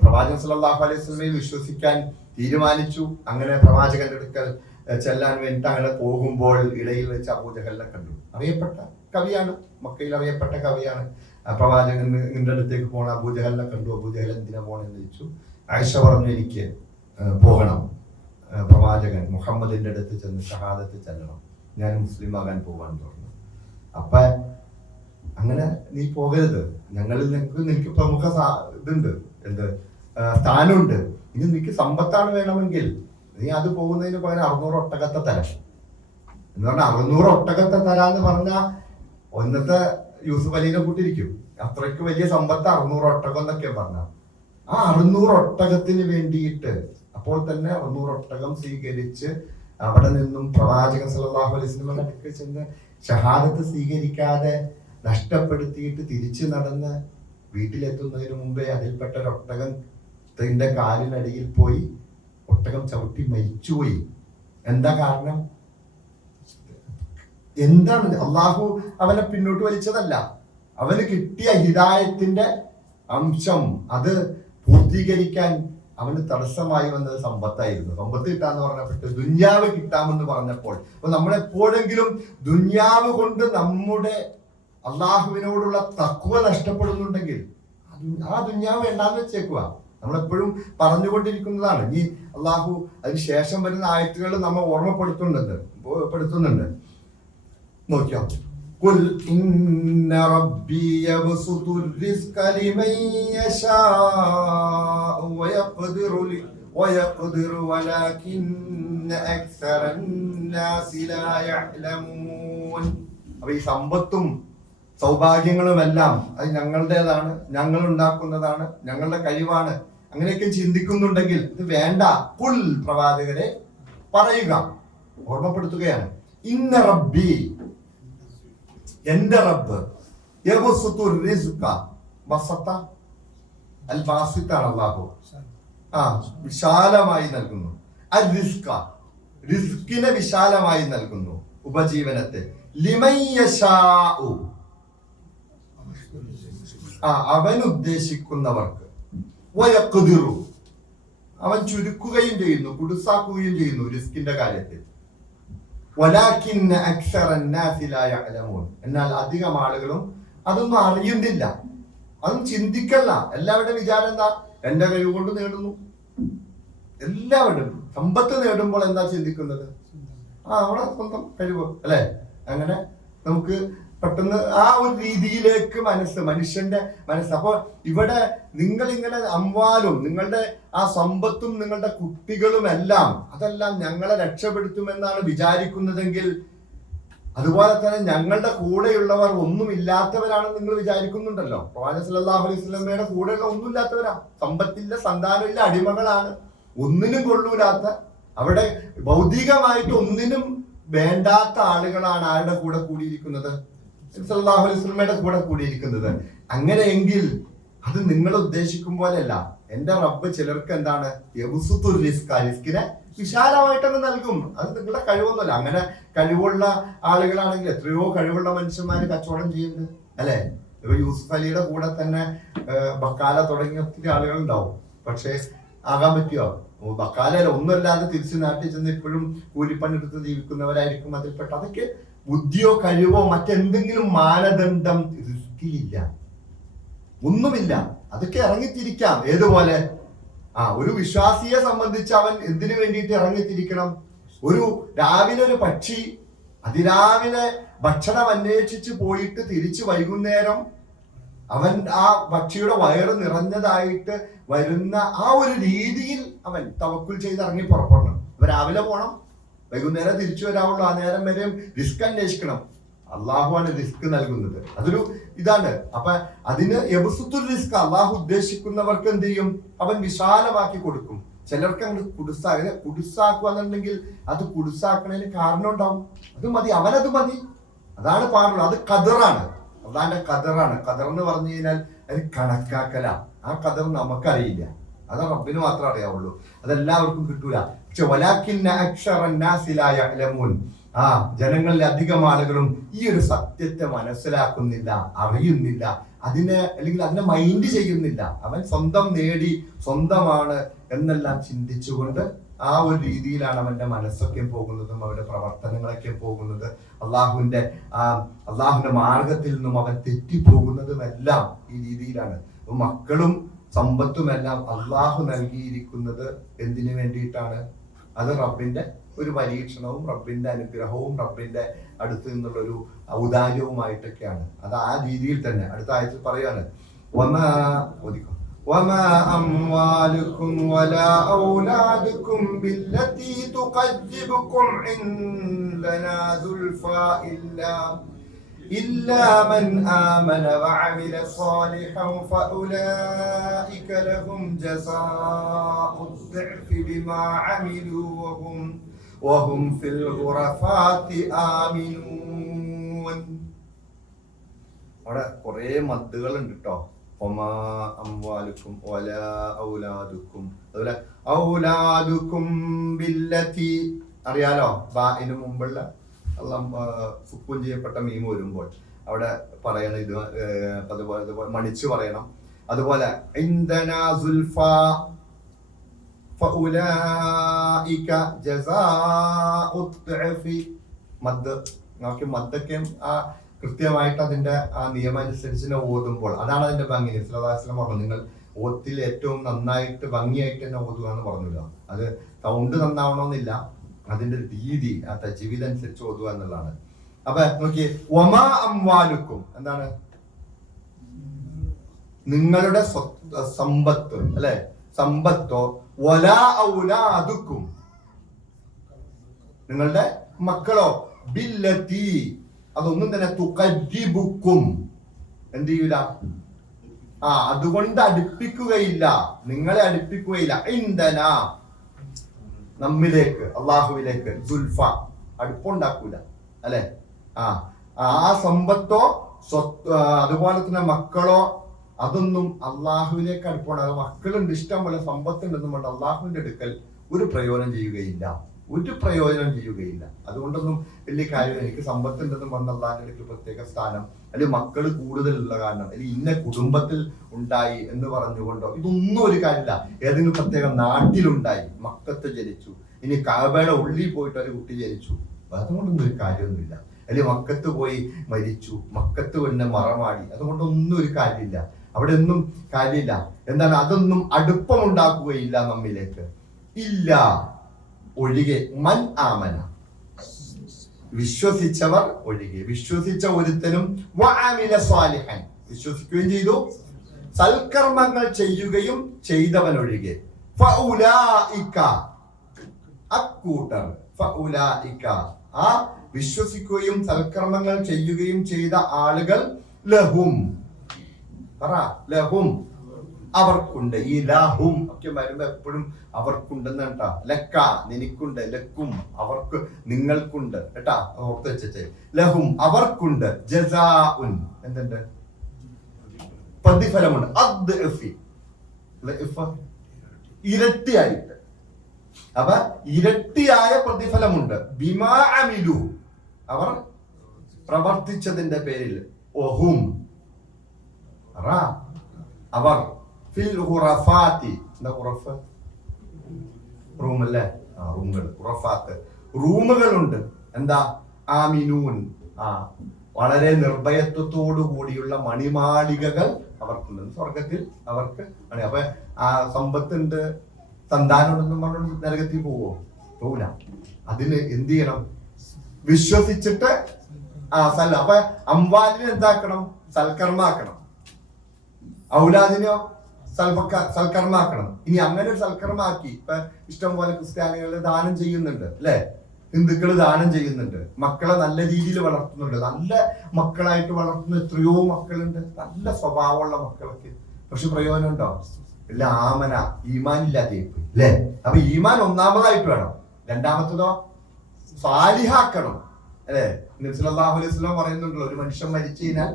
പ്രവാചകൻ സല്ലല്ലാഹു അലൈഹി വസല്ലമയിൽ വിശ്വസിക്കാൻ തീരുമാനിച്ചു. അങ്ങനെ പ്രവാചകന്റെ അടുക്കൽ ചെല്ലാൻ വേണ്ടിട്ട് അങ്ങനെ പോകുമ്പോൾ ഇടയിൽ വെച്ച് അബൂജഹലിനെ കണ്ടു. അറിയപ്പെട്ട കവിയാണ്, മക്കയിൽ അറിയപ്പെട്ട കവിയാണ്. പ്രവാചകന്റെ അടുത്തേക്ക് പോണ അബൂജഹലിനെ കണ്ടു. അബൂജഹൽ എന്തിനാ പോണെന്ന് ചോദിച്ചു. ആയിഷ പറഞ്ഞു, എനിക്ക് പോകണം, പ്രവാചകൻ മുഹമ്മദിന്റെ അടുത്ത് ചെന്ന് ഷഹാദത്ത് ചെല്ലണം, ഞാൻ മുസ്ലിം ആകാൻ പോവാന്ന് പറഞ്ഞു. അപ്പൊ അങ്ങനെ നീ പോകരുത്, നിനക്ക് പ്രമുഖ ഇതുണ്ട്, സ്ഥാനമുണ്ട്, ഇനി നിനക്ക് സമ്പത്താണ് വേണമെങ്കിൽ നീ അത് പോകുന്നതിന് പകരം 600 ഒട്ടകത്തെ തരാം എന്ന് പറഞ്ഞാൽ 600 ഒട്ടകത്തെ തരാന്ന് പറഞ്ഞാൽ ഒന്നത്തെ യൂസുഫ് അലീനെ കൂട്ടിരിക്കും. അത്രയ്ക്ക് വലിയ സമ്പത്ത് 600 ഒട്ടകം എന്നൊക്കെ പറഞ്ഞ ആ 600 ഒട്ടകത്തിന് വേണ്ടിയിട്ട് അപ്പോൾ തന്നെ 600 ഒട്ടകം സ്വീകരിച്ച് അവിടെ നിന്നും പ്രവാചകൻ സല്ലല്ലാഹു അലൈഹി വസല്ലം അടുക്കൽ ചെന്ന് ഷഹാദത്ത് സ്വീകരിക്കാതെ നഷ്ടപ്പെടുത്തിയിട്ട് തിരിച്ചു നടന്ന് വീട്ടിലെത്തുന്നതിന് മുമ്പേ അതിൽപ്പെട്ട ഒരു ഒട്ടകത്തിന്റെ കാലിനടിയിൽ പോയി ഒട്ടകം ചവിട്ടി മരിച്ചുപോയി. എന്താ കാരണം? എന്താണ്? അള്ളാഹു അവനെ പിന്നോട്ട് വലിച്ചതല്ല, അവന് കിട്ടിയ ഹിദായത്തിന്റെ അംശം അത് പൂർത്തീകരിക്കാൻ അവന് തടസ്സമായി വന്നത് സമ്പത്തായിരുന്നു. സമ്പത്ത് കിട്ടാന്ന് പറഞ്ഞപ്പോൾ ദുന്യാവ് കിട്ടാമെന്ന് പറഞ്ഞപ്പോൾ, അപ്പൊ നമ്മളെപ്പോഴെങ്കിലും ദുന്യാവ് കൊണ്ട് നമ്മുടെ അള്ളാഹുവിനോടുള്ള തഖ്വ നഷ്ടപ്പെടുന്നുണ്ടെങ്കിൽ ആ ദുന്യാവ് വേണ്ടാന്ന് വെച്ചേക്കുക. നമ്മളെപ്പോഴും പറഞ്ഞുകൊണ്ടിരിക്കുന്നതാണ്. ഈ അള്ളാഹു അതിന് ശേഷം വരുന്ന ആയത്തുകൾ നമ്മൾ ഓർമ്മപ്പെടുത്തുന്നുണ്ട്. നോക്കിയോ, ഖുൽ ഇന്ന റബ്ബി യബ്സുതു الرزق لمن يشاء ويقدر ولكن أكثر الناس لا يعلمون. അപ്പൊ ഈ സമ്പത്തും സൗഭാഗ്യങ്ങളുമെല്ലാം അത് ഞങ്ങളുടേതാണ്, ഞങ്ങൾ ഉണ്ടാക്കുന്നതാണ്, ഞങ്ങളുടെ കഴിവാണ്, അങ്ങനെയൊക്കെ ചിന്തിക്കുന്നുണ്ടെങ്കിൽ ഇത് വേണ്ട. ഖുൽ, പ്രവാചകരെ പറയുക, ഓർമ്മപ്പെടുത്തുകയാണ്. ഇന്ന റബ്ബി, എന്റെ റബ്ബ്, യബ്സുതു റിസ്ക, ബസത അൽ ബാസിത്താണ് അല്ലാഹു, വിശാലമായി നൽകുന്നു. അൽ റിസ്ക, റിസ്കിനെ വിശാലമായി നൽകുന്നു, ഉപജീവനത്തെ. ലിമൻ യശാഉ, അവൻ ഉദ്ദേശിക്കുന്നവർക്ക്. വയഖ്ദിറു, അവൻ ചുരുക്കുകയും ചെയ്യുന്നു, കുടുസാക്കുകയും ചെയ്യുന്നു റിസ്കിന്റെ കാര്യത്തിൽ. വലാകിന്ന അക്സറൻ നാസി ലാ യഅലമൂൻ, എന്നാൽ അധികം ആളുകളും അതൊന്നും അറിയുന്നില്ല, അതൊന്നും ചിന്തിക്കല്ല. എല്ലാവരുടെയും വിചാരം എന്താ? എന്റെ കഴിവ് കൊണ്ട് നേടുന്നു. എല്ലാവരും സമ്പത്ത് നേടുമ്പോൾ എന്താ ചിന്തിക്കുന്നത്? അവിടെ സ്വന്തം കഴിവ് അല്ലെ? അങ്ങനെ നമുക്ക് പെട്ടെന്ന് ആ ഒരു രീതിയിലേക്ക് മനുഷ്യന്റെ മനസ്സ്. അപ്പൊ ഇവിടെ നിങ്ങൾ ഇങ്ങനെ അമ്വാലും നിങ്ങളുടെ ആ സമ്പത്തും നിങ്ങളുടെ കുട്ടികളും എല്ലാം അതെല്ലാം ഞങ്ങളെ രക്ഷപ്പെടുത്തുമെന്നാണ് വിചാരിക്കുന്നതെങ്കിൽ, അതുപോലെ തന്നെ ഞങ്ങളുടെ കൂടെയുള്ളവർ ഒന്നുമില്ലാത്തവരാണെന്ന് നിങ്ങൾ വിചാരിക്കുന്നുണ്ടല്ലോ. പ്രവാചകൻ സല്ലല്ലാഹു അലൈഹി വസല്ലമയുടെ കൂടെയുള്ള ഒന്നുമില്ലാത്തവരാ, സമ്പത്തില്ല, സന്താനമില്ല, അടിമകളാണ്, ഒന്നിനും കൊള്ളൂലാത്ത, അവിടെ ഭൗതികമായിട്ട് ഒന്നിനും വേണ്ടാത്ത ആളുകളാണ് ആരുടെ കൂടെ കൂടിയിരിക്കുന്നത്? സല്ലല്ലാഹു അലൈഹി വസല്ലമയുടെ കൂടെ കൂടിയിരിക്കുന്നത്. അങ്ങനെയെങ്കിൽ അത് നിങ്ങൾ ഉദ്ദേശിക്കും പോലെയല്ല. എന്റെ റബ്ബ് ചിലർക്ക് എന്താണ്? യബ്സുത്തുർ റിസ്ക, റിസ്കിനെ വിശാലമായിട്ടങ്ങ് നൽകും. അത് നിങ്ങളുടെ കഴിവൊന്നുമല്ല. അങ്ങനെ കഴിവുള്ള ആളുകളാണെങ്കിൽ എത്രയോ കഴിവുള്ള മനുഷ്യന്മാര് കച്ചവടം ചെയ്യുന്നുണ്ട് അല്ലെ? ഇപ്പൊ യൂസുഫ് അലിയുടെ കൂടെ തന്നെ ബക്കാല തുടങ്ങിയ ഒത്തിരി ആളുകൾ ഉണ്ടാവും. പക്ഷെ ആകാൻ പറ്റുമോ? ബക്കാല ഒന്നുമല്ലാതെ തിരിച്ചു നാട്ടിൽ ചെന്ന് ഇപ്പോഴും കൂലിപ്പണിയെടുത്ത് ജീവിക്കുന്നവരായിരിക്കും അതിൽപ്പെട്ട. അതൊക്കെ ബുദ്ധിയോ കഴിവോ മറ്റെന്തെങ്കിലും മാനദണ്ഡം റിസ്കിലില്ല, ഒന്നുമില്ല. അതൊക്കെ ഇറങ്ങിത്തിരിക്കാം. ഏതുപോലെ ഒരു വിശ്വാസിയെ സംബന്ധിച്ച് അവൻ എന്തിനു വേണ്ടിയിട്ട് ഇറങ്ങിത്തിരിക്കണം? രാവിലെ ഒരു പക്ഷി അതിരാവിലെ ഭക്ഷണം അന്വേഷിച്ച് പോയിട്ട് തിരിച്ച് വൈകുന്നേരം അവൻ ആ പക്ഷിയുടെ വയറ് നിറഞ്ഞതായിട്ട് വരുന്ന ആ ഒരു രീതിയിൽ അവൻ തവക്കുൽ ചെയ്ത് ഇറങ്ങി പുറപ്പെടണം. അപ്പൊ രാവിലെ പോണം, വൈകുന്നേരം തിരിച്ചു വരാവുള്ളൂ. ആ നേരം വരെയും റിസ്ക് അന്വേഷിക്കണം. അള്ളാഹുവാണ് റിസ്ക് നൽകുന്നത്. അതൊരു ഇതാണ്. അപ്പൊ അതിന് യബ്സുത്തുർ റിസ്ക്, അള്ളാഹു ഉദ്ദേശിക്കുന്നവർക്ക് എന്ത് ചെയ്യും? അവൻ വിശാലമാക്കി കൊടുക്കും. ചിലർക്ക് അങ്ങോട്ട് കുടുസാക്കുക എന്നുണ്ടെങ്കിൽ അത് കുടുസാക്കണതിന് കാരണം ഉണ്ടാവും. അത് മതി, അവനത് മതി, അതാണ് പാടുള്ളൂ. അത് ഖദറാണ്, അള്ളാന്റെ ഖദറാണ്. ഖദർ എന്ന് പറഞ്ഞു കഴിഞ്ഞാൽ അത് കണക്കാക്കല. ആ ഖദർ നമുക്കറിയില്ല, അത് റബ്ബിന് മാത്രമേ അറിയാവുള്ളൂ. അതെല്ലാവർക്കും കിട്ടൂല. പക്ഷെ വലാകിന്ന അക്സറൻ നാസി ലാ യഅലമൂൻ, ജനങ്ങളിലെ അധികം ആളുകളും ഈ ഒരു സത്യത്തെ മനസ്സിലാക്കുന്നില്ല, അറിയുന്നില്ല, അല്ലെങ്കിൽ അതിനെ മൈൻഡ് ചെയ്യുന്നില്ല. അവൻ സ്വന്തം നേടി സ്വന്തമാണ് എന്നെല്ലാം ചിന്തിച്ചുകൊണ്ട് ആ ഒരു രീതിയിലാണ് അവന്റെ മനസ്സൊക്കെ പോകുന്നതും അവന്റെ പ്രവർത്തനങ്ങളൊക്കെ പോകുന്നത്. അള്ളാഹുവിന്റെ മാർഗത്തിൽ നിന്നും അവൻ തെറ്റിപ്പോകുന്നതും എല്ലാം ഈ രീതിയിലാണ്. മക്കളും സമ്പത്തുമെല്ലാം അള്ളാഹു നൽകിയിരിക്കുന്നത് എന്തിനു വേണ്ടിയിട്ടാണ്? അത് റബ്ബിന്റെ ഒരു പരീക്ഷണവും റബ്ബിന്റെ അനുഗ്രഹവും റബ്ബിന്റെ അടുത്ത് നിന്നുള്ള ഒരു ഔദാര്യവുമായിട്ടൊക്കെയാണ്. അത് ആ രീതിയിൽ തന്നെ അടുത്ത ആയത്തിൽ പറയാണ്, وما أموالكم ولا أولادكم بالتي تقربكم عندنا زلفى إلا من آمن وعمل صالحا فأولئك لهم جزاء الضعف بما عملوا وهم في الغرفات آمنون. അവിടെ കുറേ മദ്ദുകളുണ്ട് കേട്ടോ. അംവാലുക്കും വലാ ഔലാദുക്കും, അതുപോലെ ഔലാദുക്കും ബില്ലതി, അറിയാലോ ബാഇന് മുമ്പുള്ള സുക്കൂൻ ചെയ്യപ്പെട്ട മീം വരുമ്പോൾ അവിടെ പറയണം ഇത്. അതുപോലെ മണിച്ചു പറയണം. അതുപോലെ ഇൻദനാ സുൽഫാ ഫഉലൈക ജസാഉ ദ്ദഅഫി, മദ് നോക്കി മദ്ദൊക്കെ കൃത്യമായിട്ട് അതിന്റെ ആ നിയമം അനുസരിച്ച് ഓതുമ്പോൾ അതാണ് അതിന്റെ ഭംഗി. നബി സല്ലല്ലാഹു അലൈഹി വസല്ലം പറഞ്ഞു, നിങ്ങൾ ഓത്തിൽ ഏറ്റവും നന്നായിട്ട് ഭംഗിയായിട്ട് തന്നെ ഓതുക എന്ന് പറഞ്ഞല്ലോ. അത് സൗണ്ട് നന്നാവണമെന്നില്ല, അതിന്റെ രീതി ആ തജ്വീദ് അനുസരിച്ച് ഓതുക എന്നുള്ളതാണ്. അപ്പൊ നോക്കിയേ, വമാ അംവാലുക്കും എന്താണ്? നിങ്ങളുടെ സമ്പത്ത്, അല്ലെ, സമ്പത്തോ, വലാ ഔലാദുക്കും നിങ്ങളുടെ മക്കളോ, ബില്ലത്തി അതൊന്നും തന്നെ തുഖദ്ദിബുക്കും എന്ത് ചെയ്യൂല, അതുകൊണ്ട് അടുപ്പിക്കുകയില്ല, നിങ്ങളെ അടുപ്പിക്കുകയില്ല, ഇൻദന നമ്മിലേക്ക്, അള്ളാഹുവിലേക്ക്, സുൽഫ അടുപ്പുണ്ടാക്കൂല, അല്ലെ. ആ സമ്പത്തോ അതുപോലെ തന്നെ മക്കളോ അതൊന്നും അള്ളാഹുവിലേക്ക് അടുപ്പുണ്ടാകും. മക്കളുണ്ട്, ഇഷ്ടം പോലെ സമ്പത്തുണ്ടെന്നും കൊണ്ട് അള്ളാഹുവിന്റെ അടുക്കൽ ഒരു പ്രയോജനം ചെയ്യുകയില്ല, ഒരു പ്രയോജനം ചെയ്യുകയില്ല. അതുകൊണ്ടൊന്നും വലിയ കാര്യം. എനിക്ക് സമ്പത്തുണ്ടെന്നും പറഞ്ഞ അള്ളാഹിന്റെ അടുക്കൽ പ്രത്യേക സ്ഥാനം, അല്ലെങ്കിൽ മക്കൾ കൂടുതലുള്ള കാരണം, അല്ലെങ്കിൽ ഇന്ന കുടുംബത്തിൽ ഉണ്ടായി എന്ന് പറഞ്ഞുകൊണ്ടോ ഇതൊന്നും ഒരു കാര്യമില്ല. ഏതെങ്കിലും പ്രത്യേക നാട്ടിലുണ്ടായി, മക്കത്ത് ജനിച്ചു, ഇനി കഅബയുടെ ഉള്ളിൽ പോയിട്ട് ഒരു കുട്ടി ജനിച്ചു, അതുകൊണ്ടൊന്നും ഒരു കാര്യമൊന്നുമില്ല. അല്ലെങ്കിൽ മക്കത്ത് പോയി മരിച്ചു, മക്കത്ത് പിന്നെ മറമാടി, അതുകൊണ്ടൊന്നും ഒരു കാര്യമില്ല. അവിടെ ഒന്നും കാര്യമില്ല. എന്താണ്? അതൊന്നും അടുപ്പമുണ്ടാക്കുകയില്ല നമ്മിലേക്ക്. ഇല്ല ഒഴികെ, മൻ ആമന വിശ്വസിച്ചവർ ഒഴികെ, വിശ്വസിച്ച ഒരുത്തനും വഅമില സ്വാലിഹൻ വിശ്വസിക്കുകയും ചെയ്തു, സൽക്കർമ്മങ്ങൾ ചെയ്യുകയും ചെയ്തവൻ ഒഴികെ, ഫഉലൈക അക്കൂട്ടർ, ഫഉലൈക ആ വിശ്വസിക്കുകയും സൽക്കർമ്മങ്ങൾ ചെയ്യുകയും ചെയ്ത ആളുകൾ, ലഹും പറ, ലഹും അവർക്കുണ്ട്. ഈ ലഹും ഒക്കെ വരുമ്പോ എപ്പോഴും അവർക്കുണ്ടെന്ന് കേട്ടാ. ലക്ക നിനക്കുണ്ട്, ലക്കും അവർക്ക്, നിങ്ങൾക്കുണ്ട് കേട്ടാ, ഓർത്ത് വെച്ചേ. ലഹും അവർക്കുണ്ട്, ജസാഉൻ എന്തുണ്ട്? പ്രതിഫലമുണ്ട്. ഇരട്ടിയായിട്ട്. അപ്പൊ ഇരട്ടിയായ പ്രതിഫലമുണ്ട്. ബിമാ അമിലു അവർ പ്രവർത്തിച്ചതിന്റെ പേരിൽ. ഒഹും അവർ ഫിൽ ഖുറഫാത്തി എന്താ ഖുറഫ്? റൂമല്ലേ? റൂമുകൾ, ഖുറഫാത്ത് റൂമുകളുണ്ട്. എന്താ? ആമിനൂൻ വളരെ നിർഭയത്വത്തോടു കൂടിയുള്ള മണിമാളികകൾ അവർക്കുണ്ട് സ്വർഗത്തിൽ. അവർക്ക് അപ്പൊ ആ സമ്പത്തുണ്ട്, സന്താനമുണ്ടെന്നും പറഞ്ഞു നരകത്തിൽ പോവോ? പോവില്ല. അതിന് എന്ത് ചെയ്യണം? വിശ്വസിച്ചിട്ട് അപ്പൊ അംവാലിനെ എന്താക്കണം? സൽക്കർമാക്കണം. ഔലാദിനോ സൽക്കർമാക്കണം. ഇനി അങ്ങനെ ഒരു സൽക്കർമാക്കി ഇപ്പൊ ഇഷ്ടം പോലെ ക്രിസ്ത്യാനികൾ ദാനം ചെയ്യുന്നുണ്ട്, അല്ലെ, ഹിന്ദുക്കൾ ദാനം ചെയ്യുന്നുണ്ട്, മക്കളെ നല്ല രീതിയിൽ വളർത്തുന്നുണ്ട്. നല്ല മക്കളായിട്ട് വളർത്തുന്ന എത്രയോ മക്കളുണ്ട്, നല്ല സ്വഭാവമുള്ള മക്കളൊക്കെ. പക്ഷെ പ്രയോജനം ഉണ്ടോ? ഇല്ല. ആമന, ഈമാൻ ഇല്ലാതെ അല്ലേ? അപ്പൊ ഈമാൻ ഒന്നാമതായിട്ട് വേണം. രണ്ടാമത്തതോ സാലിഹാക്കണം, അല്ലെ? നബി സല്ലല്ലാഹു അലൈഹി വസല്ലം പറയുന്നുണ്ടല്ലോ, ഒരു മനുഷ്യൻ മരിച്ചു കഴിഞ്ഞാൽ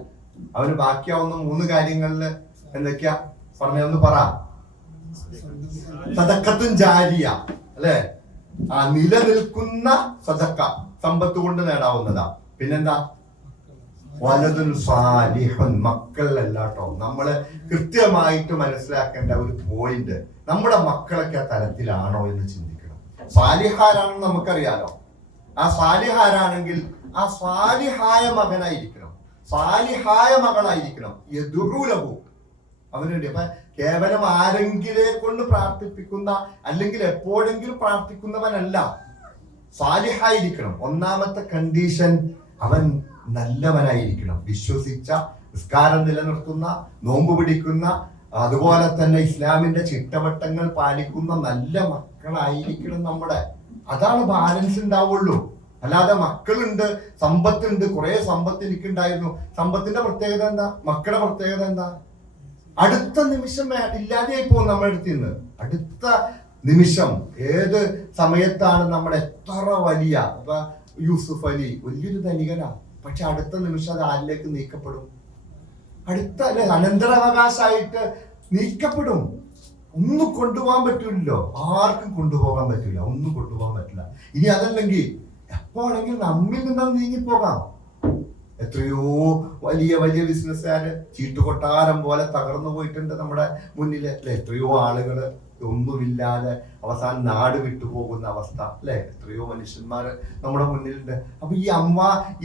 അവന് ബാക്കിയാവുന്ന 3 കാര്യങ്ങളില് എന്തൊക്കെയാ പറഞ്ഞൊന്ന് പറ. സദഖത്തുൻ ജാരിയ, അല്ലെ, നിലനിൽക്കുന്ന സദഖ, സമ്പത്ത് കൊണ്ട് നേടാവുന്നതാ. പിന്നെന്താ? വലതുൻ സാലിഹുൻ, മക്കളല്ലാട്ടോ. നമ്മള് കൃത്യമായിട്ട് മനസ്സിലാക്കേണ്ട ഒരു പോയിന്റ്, നമ്മുടെ മക്കളൊക്കെ ആ തരത്തിലാണോ എന്ന് ചിന്തിക്കണം. സാലിഹാരാണെന്ന് നമുക്കറിയാലോ. ആ സാലിഹാരാണെങ്കിൽ ആ സാലിഹായ മകനായിരിക്കണം, സാലിഹായ മകളായിരിക്കണം. യദുഉലഹു അവന് വേണ്ടി. അപ്പൊ കേവലം ആരെങ്കിലെ കൊണ്ട് പ്രാർത്ഥിപ്പിക്കുന്ന, അല്ലെങ്കിൽ എപ്പോഴെങ്കിലും പ്രാർത്ഥിക്കുന്നവനല്ല, സാലിഹായിരിക്കണം. ഒന്നാമത്തെ കണ്ടീഷൻ, അവൻ നല്ലവനായിരിക്കണം. വിശ്വസിച്ച, നിസ്കാരം നിലനിർത്തുന്ന, നോമ്പ് പിടിക്കുന്ന, അതുപോലെ തന്നെ ഇസ്ലാമിന്റെ ചിട്ടവട്ടങ്ങൾ പാലിക്കുന്ന നല്ല മക്കളായിരിക്കണം നമ്മുടെ. അതാണ് ബാലൻസ് ഉണ്ടാവുള്ളൂ. അല്ലാതെ മക്കളുണ്ട്, സമ്പത്തുണ്ട്, കുറെ സമ്പത്ത് എനിക്കുണ്ടായിരുന്നു. സമ്പത്തിന്റെ പ്രത്യേകത എന്താ? മക്കളുടെ പ്രത്യേകത എന്താ? അടുത്ത നിമിഷം ഇല്ലാതെയായി പോകും നമ്മുടെ അടുത്ത് നിന്ന്. അടുത്ത നിമിഷം ഏത് സമയത്താണ് നമ്മുടെ എത്ര വലിയ, അപ്പൊ യൂസുഫ് അലി വലിയൊരു ധനികനാ, പക്ഷെ അടുത്ത നിമിഷം അത് ആരിലേക്ക് നീക്കപ്പെടും? അടുത്ത അനന്തരാവകാശമായിട്ട് നീക്കപ്പെടും. ഒന്നും കൊണ്ടുപോകാൻ പറ്റൂല്ലോ, ആർക്കും കൊണ്ടുപോകാൻ പറ്റില്ല, ഒന്നും കൊണ്ടുപോകാൻ പറ്റില്ല. ഇനി അതല്ലെങ്കിൽ എപ്പോഴെങ്കിലും നമ്മിൽ നിന്ന് നീങ്ങിപ്പോകാം. എത്രയോ വലിയ വലിയ ബിസിനസ്സുകാര് ചീട്ടുകൊട്ടാരം പോലെ തകർന്നു പോയിട്ടുണ്ട് നമ്മുടെ മുന്നിൽ, അല്ലെ? എത്രയോ ആളുകള് ഒന്നുമില്ലാതെ അവസാനം നാട് വിട്ടുപോകുന്ന അവസ്ഥ, അല്ലെ? എത്രയോ മനുഷ്യന്മാര് നമ്മുടെ മുന്നിലുണ്ട്. അപ്പൊ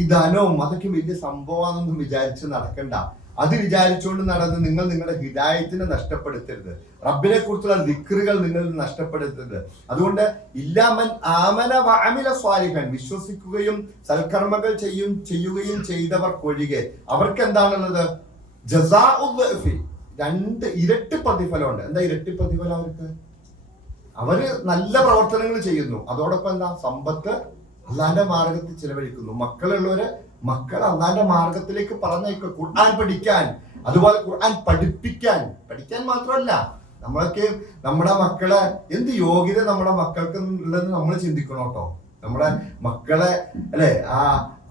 ഈ ധനവും അതൊക്കെ വലിയ സംഭവമാണെന്നൊന്നും വിചാരിച്ച് നടക്കണ്ട. അത് വിചാരിച്ചുകൊണ്ട് നടന്ന് നിങ്ങൾ നിങ്ങളുടെ ഹിദായത്തിനെ നഷ്ടപ്പെടുത്തരുത്. റബ്ബിനെ കുറിച്ചുള്ള ദിക്റുകൾ നിങ്ങൾ നഷ്ടപ്പെടുത്തരുത്. അതുകൊണ്ട് ഇല്ലാമൻ ആമന വഅമില സ്വാലിഹൻ, വിശ്വസിക്കുകയും സൽക്കർമ്മങ്ങൾ ചെയ്യുകയും ചെയ്തവർക്കൊഴികെ അവർക്ക് എന്താണുള്ളത്? ജസാഉൽ ദഅഫി, 2 ഇരട്ടി പ്രതിഫലമുണ്ട്. എന്താ ഇരട്ടി പ്രതിഫലം അവർക്ക്? അവര് നല്ല പ്രവർത്തനങ്ങൾ ചെയ്യുന്നു, അതോടൊപ്പം എന്താ? സമ്പത്ത് അള്ളാന്റെ മാർഗത്തിൽ ചിലവഴിക്കുന്നു. മക്കളുള്ളവര് മക്കൾ അള്ളാന്റെ മാർഗത്തിലേക്ക് പറഞ്ഞയക്കുക, ഖുർആൻ പഠിക്കാൻ, അതുപോലെ ഖുർആൻ പഠിക്കാൻ മാത്രമല്ല, നമ്മളൊക്കെ നമ്മുടെ മക്കളെ എന്ത് യോഗ്യത നമ്മുടെ മക്കൾക്ക് ഉള്ളതെന്ന് നമ്മൾ ചിന്തിക്കണം കേട്ടോ. നമ്മുടെ മക്കളെ അല്ലെ ആ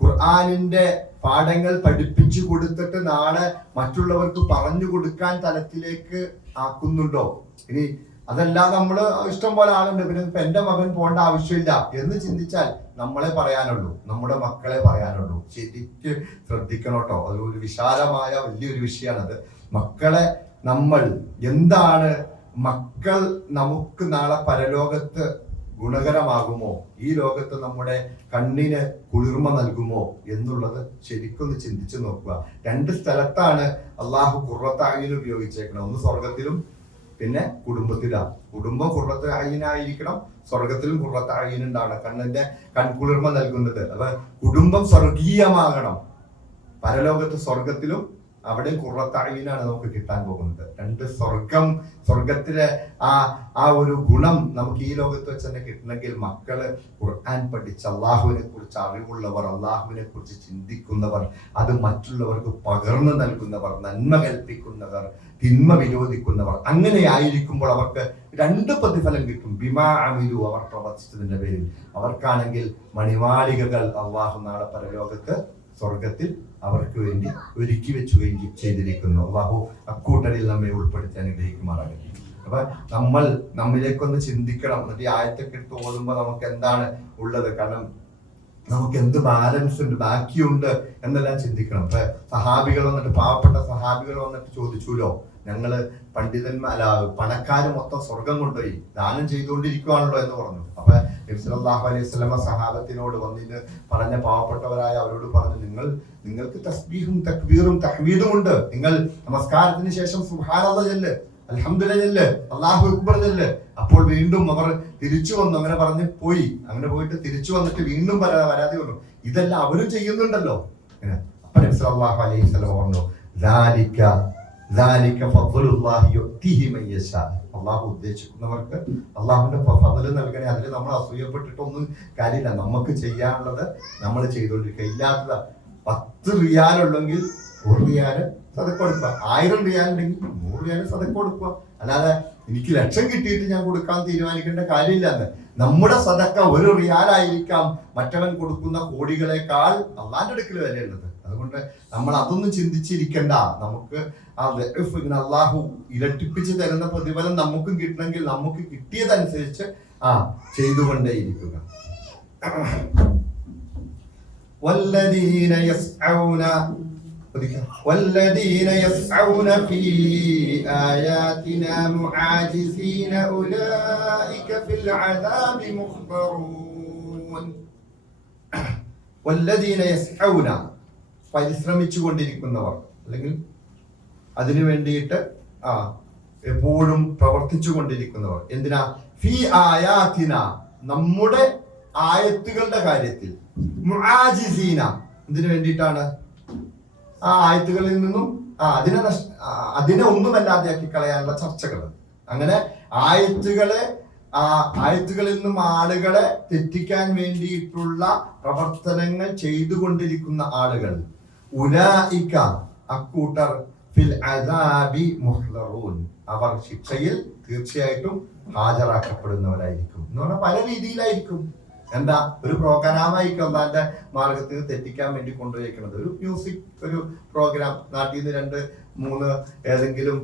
ഖുർആനിന്റെ പാഠങ്ങൾ പഠിപ്പിച്ചു കൊടുത്തിട്ട് നാളെ മറ്റുള്ളവർക്ക് പറഞ്ഞു കൊടുക്കാൻ തലത്തിലേക്ക് ആക്കുന്നുണ്ടോ? ഇനി അതല്ലാതെ നമ്മള് ഇഷ്ടം പോലെ ആളുണ്ട്, പിന്നെ ഇപ്പൊ എന്റെ മകൻ പോകേണ്ട ആവശ്യമില്ല എന്ന് ചിന്തിച്ചാൽ നമ്മളെ പറയാനുള്ളൂ, നമ്മുടെ മക്കളെ പറയാനുള്ളൂ. ശരിക്ക് ശ്രദ്ധിക്കണം കേട്ടോ. അതൊരു വിശാലമായ വലിയൊരു വിഷയമാണത്. മക്കളെ നമ്മൾ എന്താണ്, മക്കൾ നമുക്ക് നാളെ പരലോകത്ത് ഗുണകരമാകുമോ, ഈ ലോകത്ത് നമ്മുടെ കണ്ണിന് കുളിർമ നൽകുമോ എന്നുള്ളത് ശരിക്കൊന്ന് ചിന്തിച്ചു നോക്കുക. 2 സ്ഥലത്താണ് അള്ളാഹു ഖുർറത്ത് അയ്യിൻ ഉപയോഗിച്ചേക്കണം. ഒന്ന് സ്വർഗത്തിലും പിന്നെ കുടുംബത്തിലാണ്. കുടുംബം ഖുർറത്ത് അയ്യിനായിരിക്കണം, സ്വർഗത്തിലും ഖുർറത്ത് അയ്യിൻ ഉണ്ടാണ്, കണ്ണിന്റെ കൺകുളിർമ നൽകുന്നത്. അപ്പൊ കുടുംബം സ്വർഗീയമാകണം, പരലോകത്ത് സ്വർഗത്തിലും അവിടെ ഖുർറത്ത് അയ്യിനാണ് നമുക്ക് കിട്ടാൻ പോകുന്നത്. 2 സ്വർഗത്തിലെ ആ ഒരു ഗുണം നമുക്ക് ഈ ലോകത്ത് വെച്ച് തന്നെ കിട്ടണമെങ്കിൽ മക്കള് ഖുർആൻ പഠിച്ച് അള്ളാഹുവിനെ കുറിച്ച് അറിവുള്ളവർ, അള്ളാഹുവിനെ കുറിച്ച് ചിന്തിക്കുന്നവർ, അത് മറ്റുള്ളവർക്ക് പകർന്നു നൽകുന്നവർ, നന്മ കൽപ്പിക്കുന്നവർ, തിന്മ വിരോധിക്കുന്നവർ, അങ്ങനെ ആയിരിക്കുമ്പോൾ അവർക്ക് 2 പ്രതിഫലം കിട്ടും. ബിമാ അമിലു, അവർ പ്രവർത്തിച്ചതിന്റെ പേരിൽ. അവർക്കാണെങ്കിൽ മണിമാളികകൾ അള്ളാഹു നാളെ പരലോകത്ത് സ്വർഗത്തിൽ അവർക്ക് വേണ്ടി ഒരുക്കി വെച്ചുകയും ചെയ്തിരിക്കുന്നു. അള്ളാഹു അക്കൂട്ടരിൽ നമ്മെ ഉൾപ്പെടുത്തി അനുഗ്രഹിക്കുമാറാകട്ടെ. അപ്പൊ നമ്മിലേക്കൊന്ന് ചിന്തിക്കണം. എന്നിട്ട് ഈ ആയത്തൊക്കെ എടുത്ത് ഓതുമ്പോ നമുക്ക് എന്താണ് ഉള്ളത്, കാരണം നമുക്ക് എന്ത് ബാലൻസ് ഉണ്ട്, ബാക്കിയുണ്ട് എന്നെല്ലാം ചിന്തിക്കണം. ഇപ്പൊ സഹാബികൾ വന്നിട്ട്, പാവപ്പെട്ട സഹാബികൾ വന്നിട്ട് ചോദിച്ചുല്ലോ, ഞങ്ങള് പണ്ഡിതന്മാർ പണക്കാര് മൊത്തം സ്വർഗം കൊണ്ടുപോയി ദാനം ചെയ്തുകൊണ്ടിരിക്കുവാണല്ലോ എന്ന് പറഞ്ഞു. അപ്പൊ നബി സല്ലല്ലാഹു അലൈഹി വസല്ലമ സഹാബത്തിനോട് വന്നിട്ട് പറഞ്ഞ പാവപ്പെട്ടവരായ അവരോട് പറഞ്ഞു, നിങ്ങൾക്ക് തസ്ബീഹും തക്ബീറും തഹ്മീദും ഉണ്ട്, നിങ്ങൾ നമസ്കാരത്തിന് ശേഷം സുബ്ഹാനല്ലാഹ് ചൊല്ല്, അൽഹംദുലില്ലാഹ് ചൊല്ല്, അല്ലാഹു അക്ബർ ചൊല്ല്. അപ്പോൾ വീണ്ടും അവർ തിരിച്ചു വന്നു. അങ്ങനെ പറഞ്ഞ് പോയി. അങ്ങനെ പോയിട്ട് തിരിച്ചു വന്നിട്ട് വീണ്ടും പരാതി പറഞ്ഞു. ഇതെല്ലാം അവരും ചെയ്യുന്നുണ്ടല്ലോ. അപ്പൊ നബി സല്ലല്ലാഹു അലൈഹി വസല്ലം പറഞ്ഞു, അള്ളാഹു ഉദ്ദേശിക്കുന്നവർക്ക് അള്ളാഹുവിന്റെ ഫضല് നൽകണേ. അതിൽ നമ്മൾ അസൂയപ്പെട്ടിട്ടൊന്നും കാര്യമില്ല. നമുക്ക് ചെയ്യാനുള്ളത് നമ്മൾ ചെയ്തുകൊണ്ടിരിക്കുക. ഇല്ലാത്തത് 10 റിയാലുള്ളെങ്കിൽ 1 റിയാല് സദക്ക കൊടുക്കുക, 1000 റിയാലുണ്ടെങ്കിൽ 100 റിയാല് സദക്ക കൊടുക്കുക. അല്ലാതെ എനിക്ക് 1,00,000 കിട്ടിയിട്ട് ഞാൻ കൊടുക്കാൻ തീരുമാനിക്കേണ്ട കാര്യമില്ലെന്ന്. നമ്മുടെ സദക്ക 1 റിയാലായിരിക്കാം മറ്റവൻ കൊടുക്കുന്ന കോടികളെക്കാൾ അള്ളാന്റെ അടുക്കൽ വിലയുള്ളത്. അതുകൊണ്ട് നമ്മൾ അതൊന്നും ചിന്തിച്ചിരിക്കണ്ട. നമുക്ക് അള്ളാഹു ഇരട്ടിപ്പിച്ച് തരുന്ന പ്രതിഫലം നമുക്കും കിട്ടണമെങ്കിൽ നമുക്ക് കിട്ടിയതനുസരിച്ച് ചെയ്തുകൊണ്ടേയിരിക്കുക. والذين يسعون في آياتنا معاجزين أولئك في العذاب محضرون. والذين يسعون, പരിശ്രമിച്ചു കൊണ്ടിരിക്കുന്നവർ, അല്ലെങ്കിൽ അതിനു വേണ്ടിയിട്ട് എപ്പോഴും പ്രവർത്തിച്ചു കൊണ്ടിരിക്കുന്നവർ. എന്തിനാ? ഫി ആയാതിന, നമ്മുടെ ആയത്തുകളുടെ കാര്യത്തിൽ. മുആജിസീന, എന്തിനു വേണ്ടിയിട്ടാണ്? ആ ആയത്തുകളിൽ നിന്നും അതിനെ ഒന്നുമല്ലാതെയാക്കി കളയാനുള്ള ചർച്ചകൾ. അങ്ങനെ ആയത്തുകളിൽ നിന്നും ആളുകളെ തെറ്റിക്കാൻ വേണ്ടിയിട്ടുള്ള പ്രവർത്തനങ്ങൾ ചെയ്തുകൊണ്ടിരിക്കുന്ന ആളുകൾ. ഉലൈക, അക്കൂട്ടർ, ഫിൽ അദാബി മുഹ്ളറൂൻ, അവർ ശിക്ഷയിൽ തീർച്ചയായിട്ടും ഹാജരാക്കപ്പെടുന്നവരായിരിക്കും. എന്ന് പറഞ്ഞാൽ പല രീതിയിലായിരിക്കും. എന്താ? ഒരു പ്രോഗ്രാമായിരിക്കും അള്ളാന്റെ മാർഗത്തിൽ തെറ്റിക്കാൻ വേണ്ടി കൊണ്ടുപോയിരിക്കുന്നത്. ഒരു മ്യൂസിക്, ഒരു പ്രോഗ്രാം, നാട്ടിൽ നിന്ന് 2-3 ഏതെങ്കിലും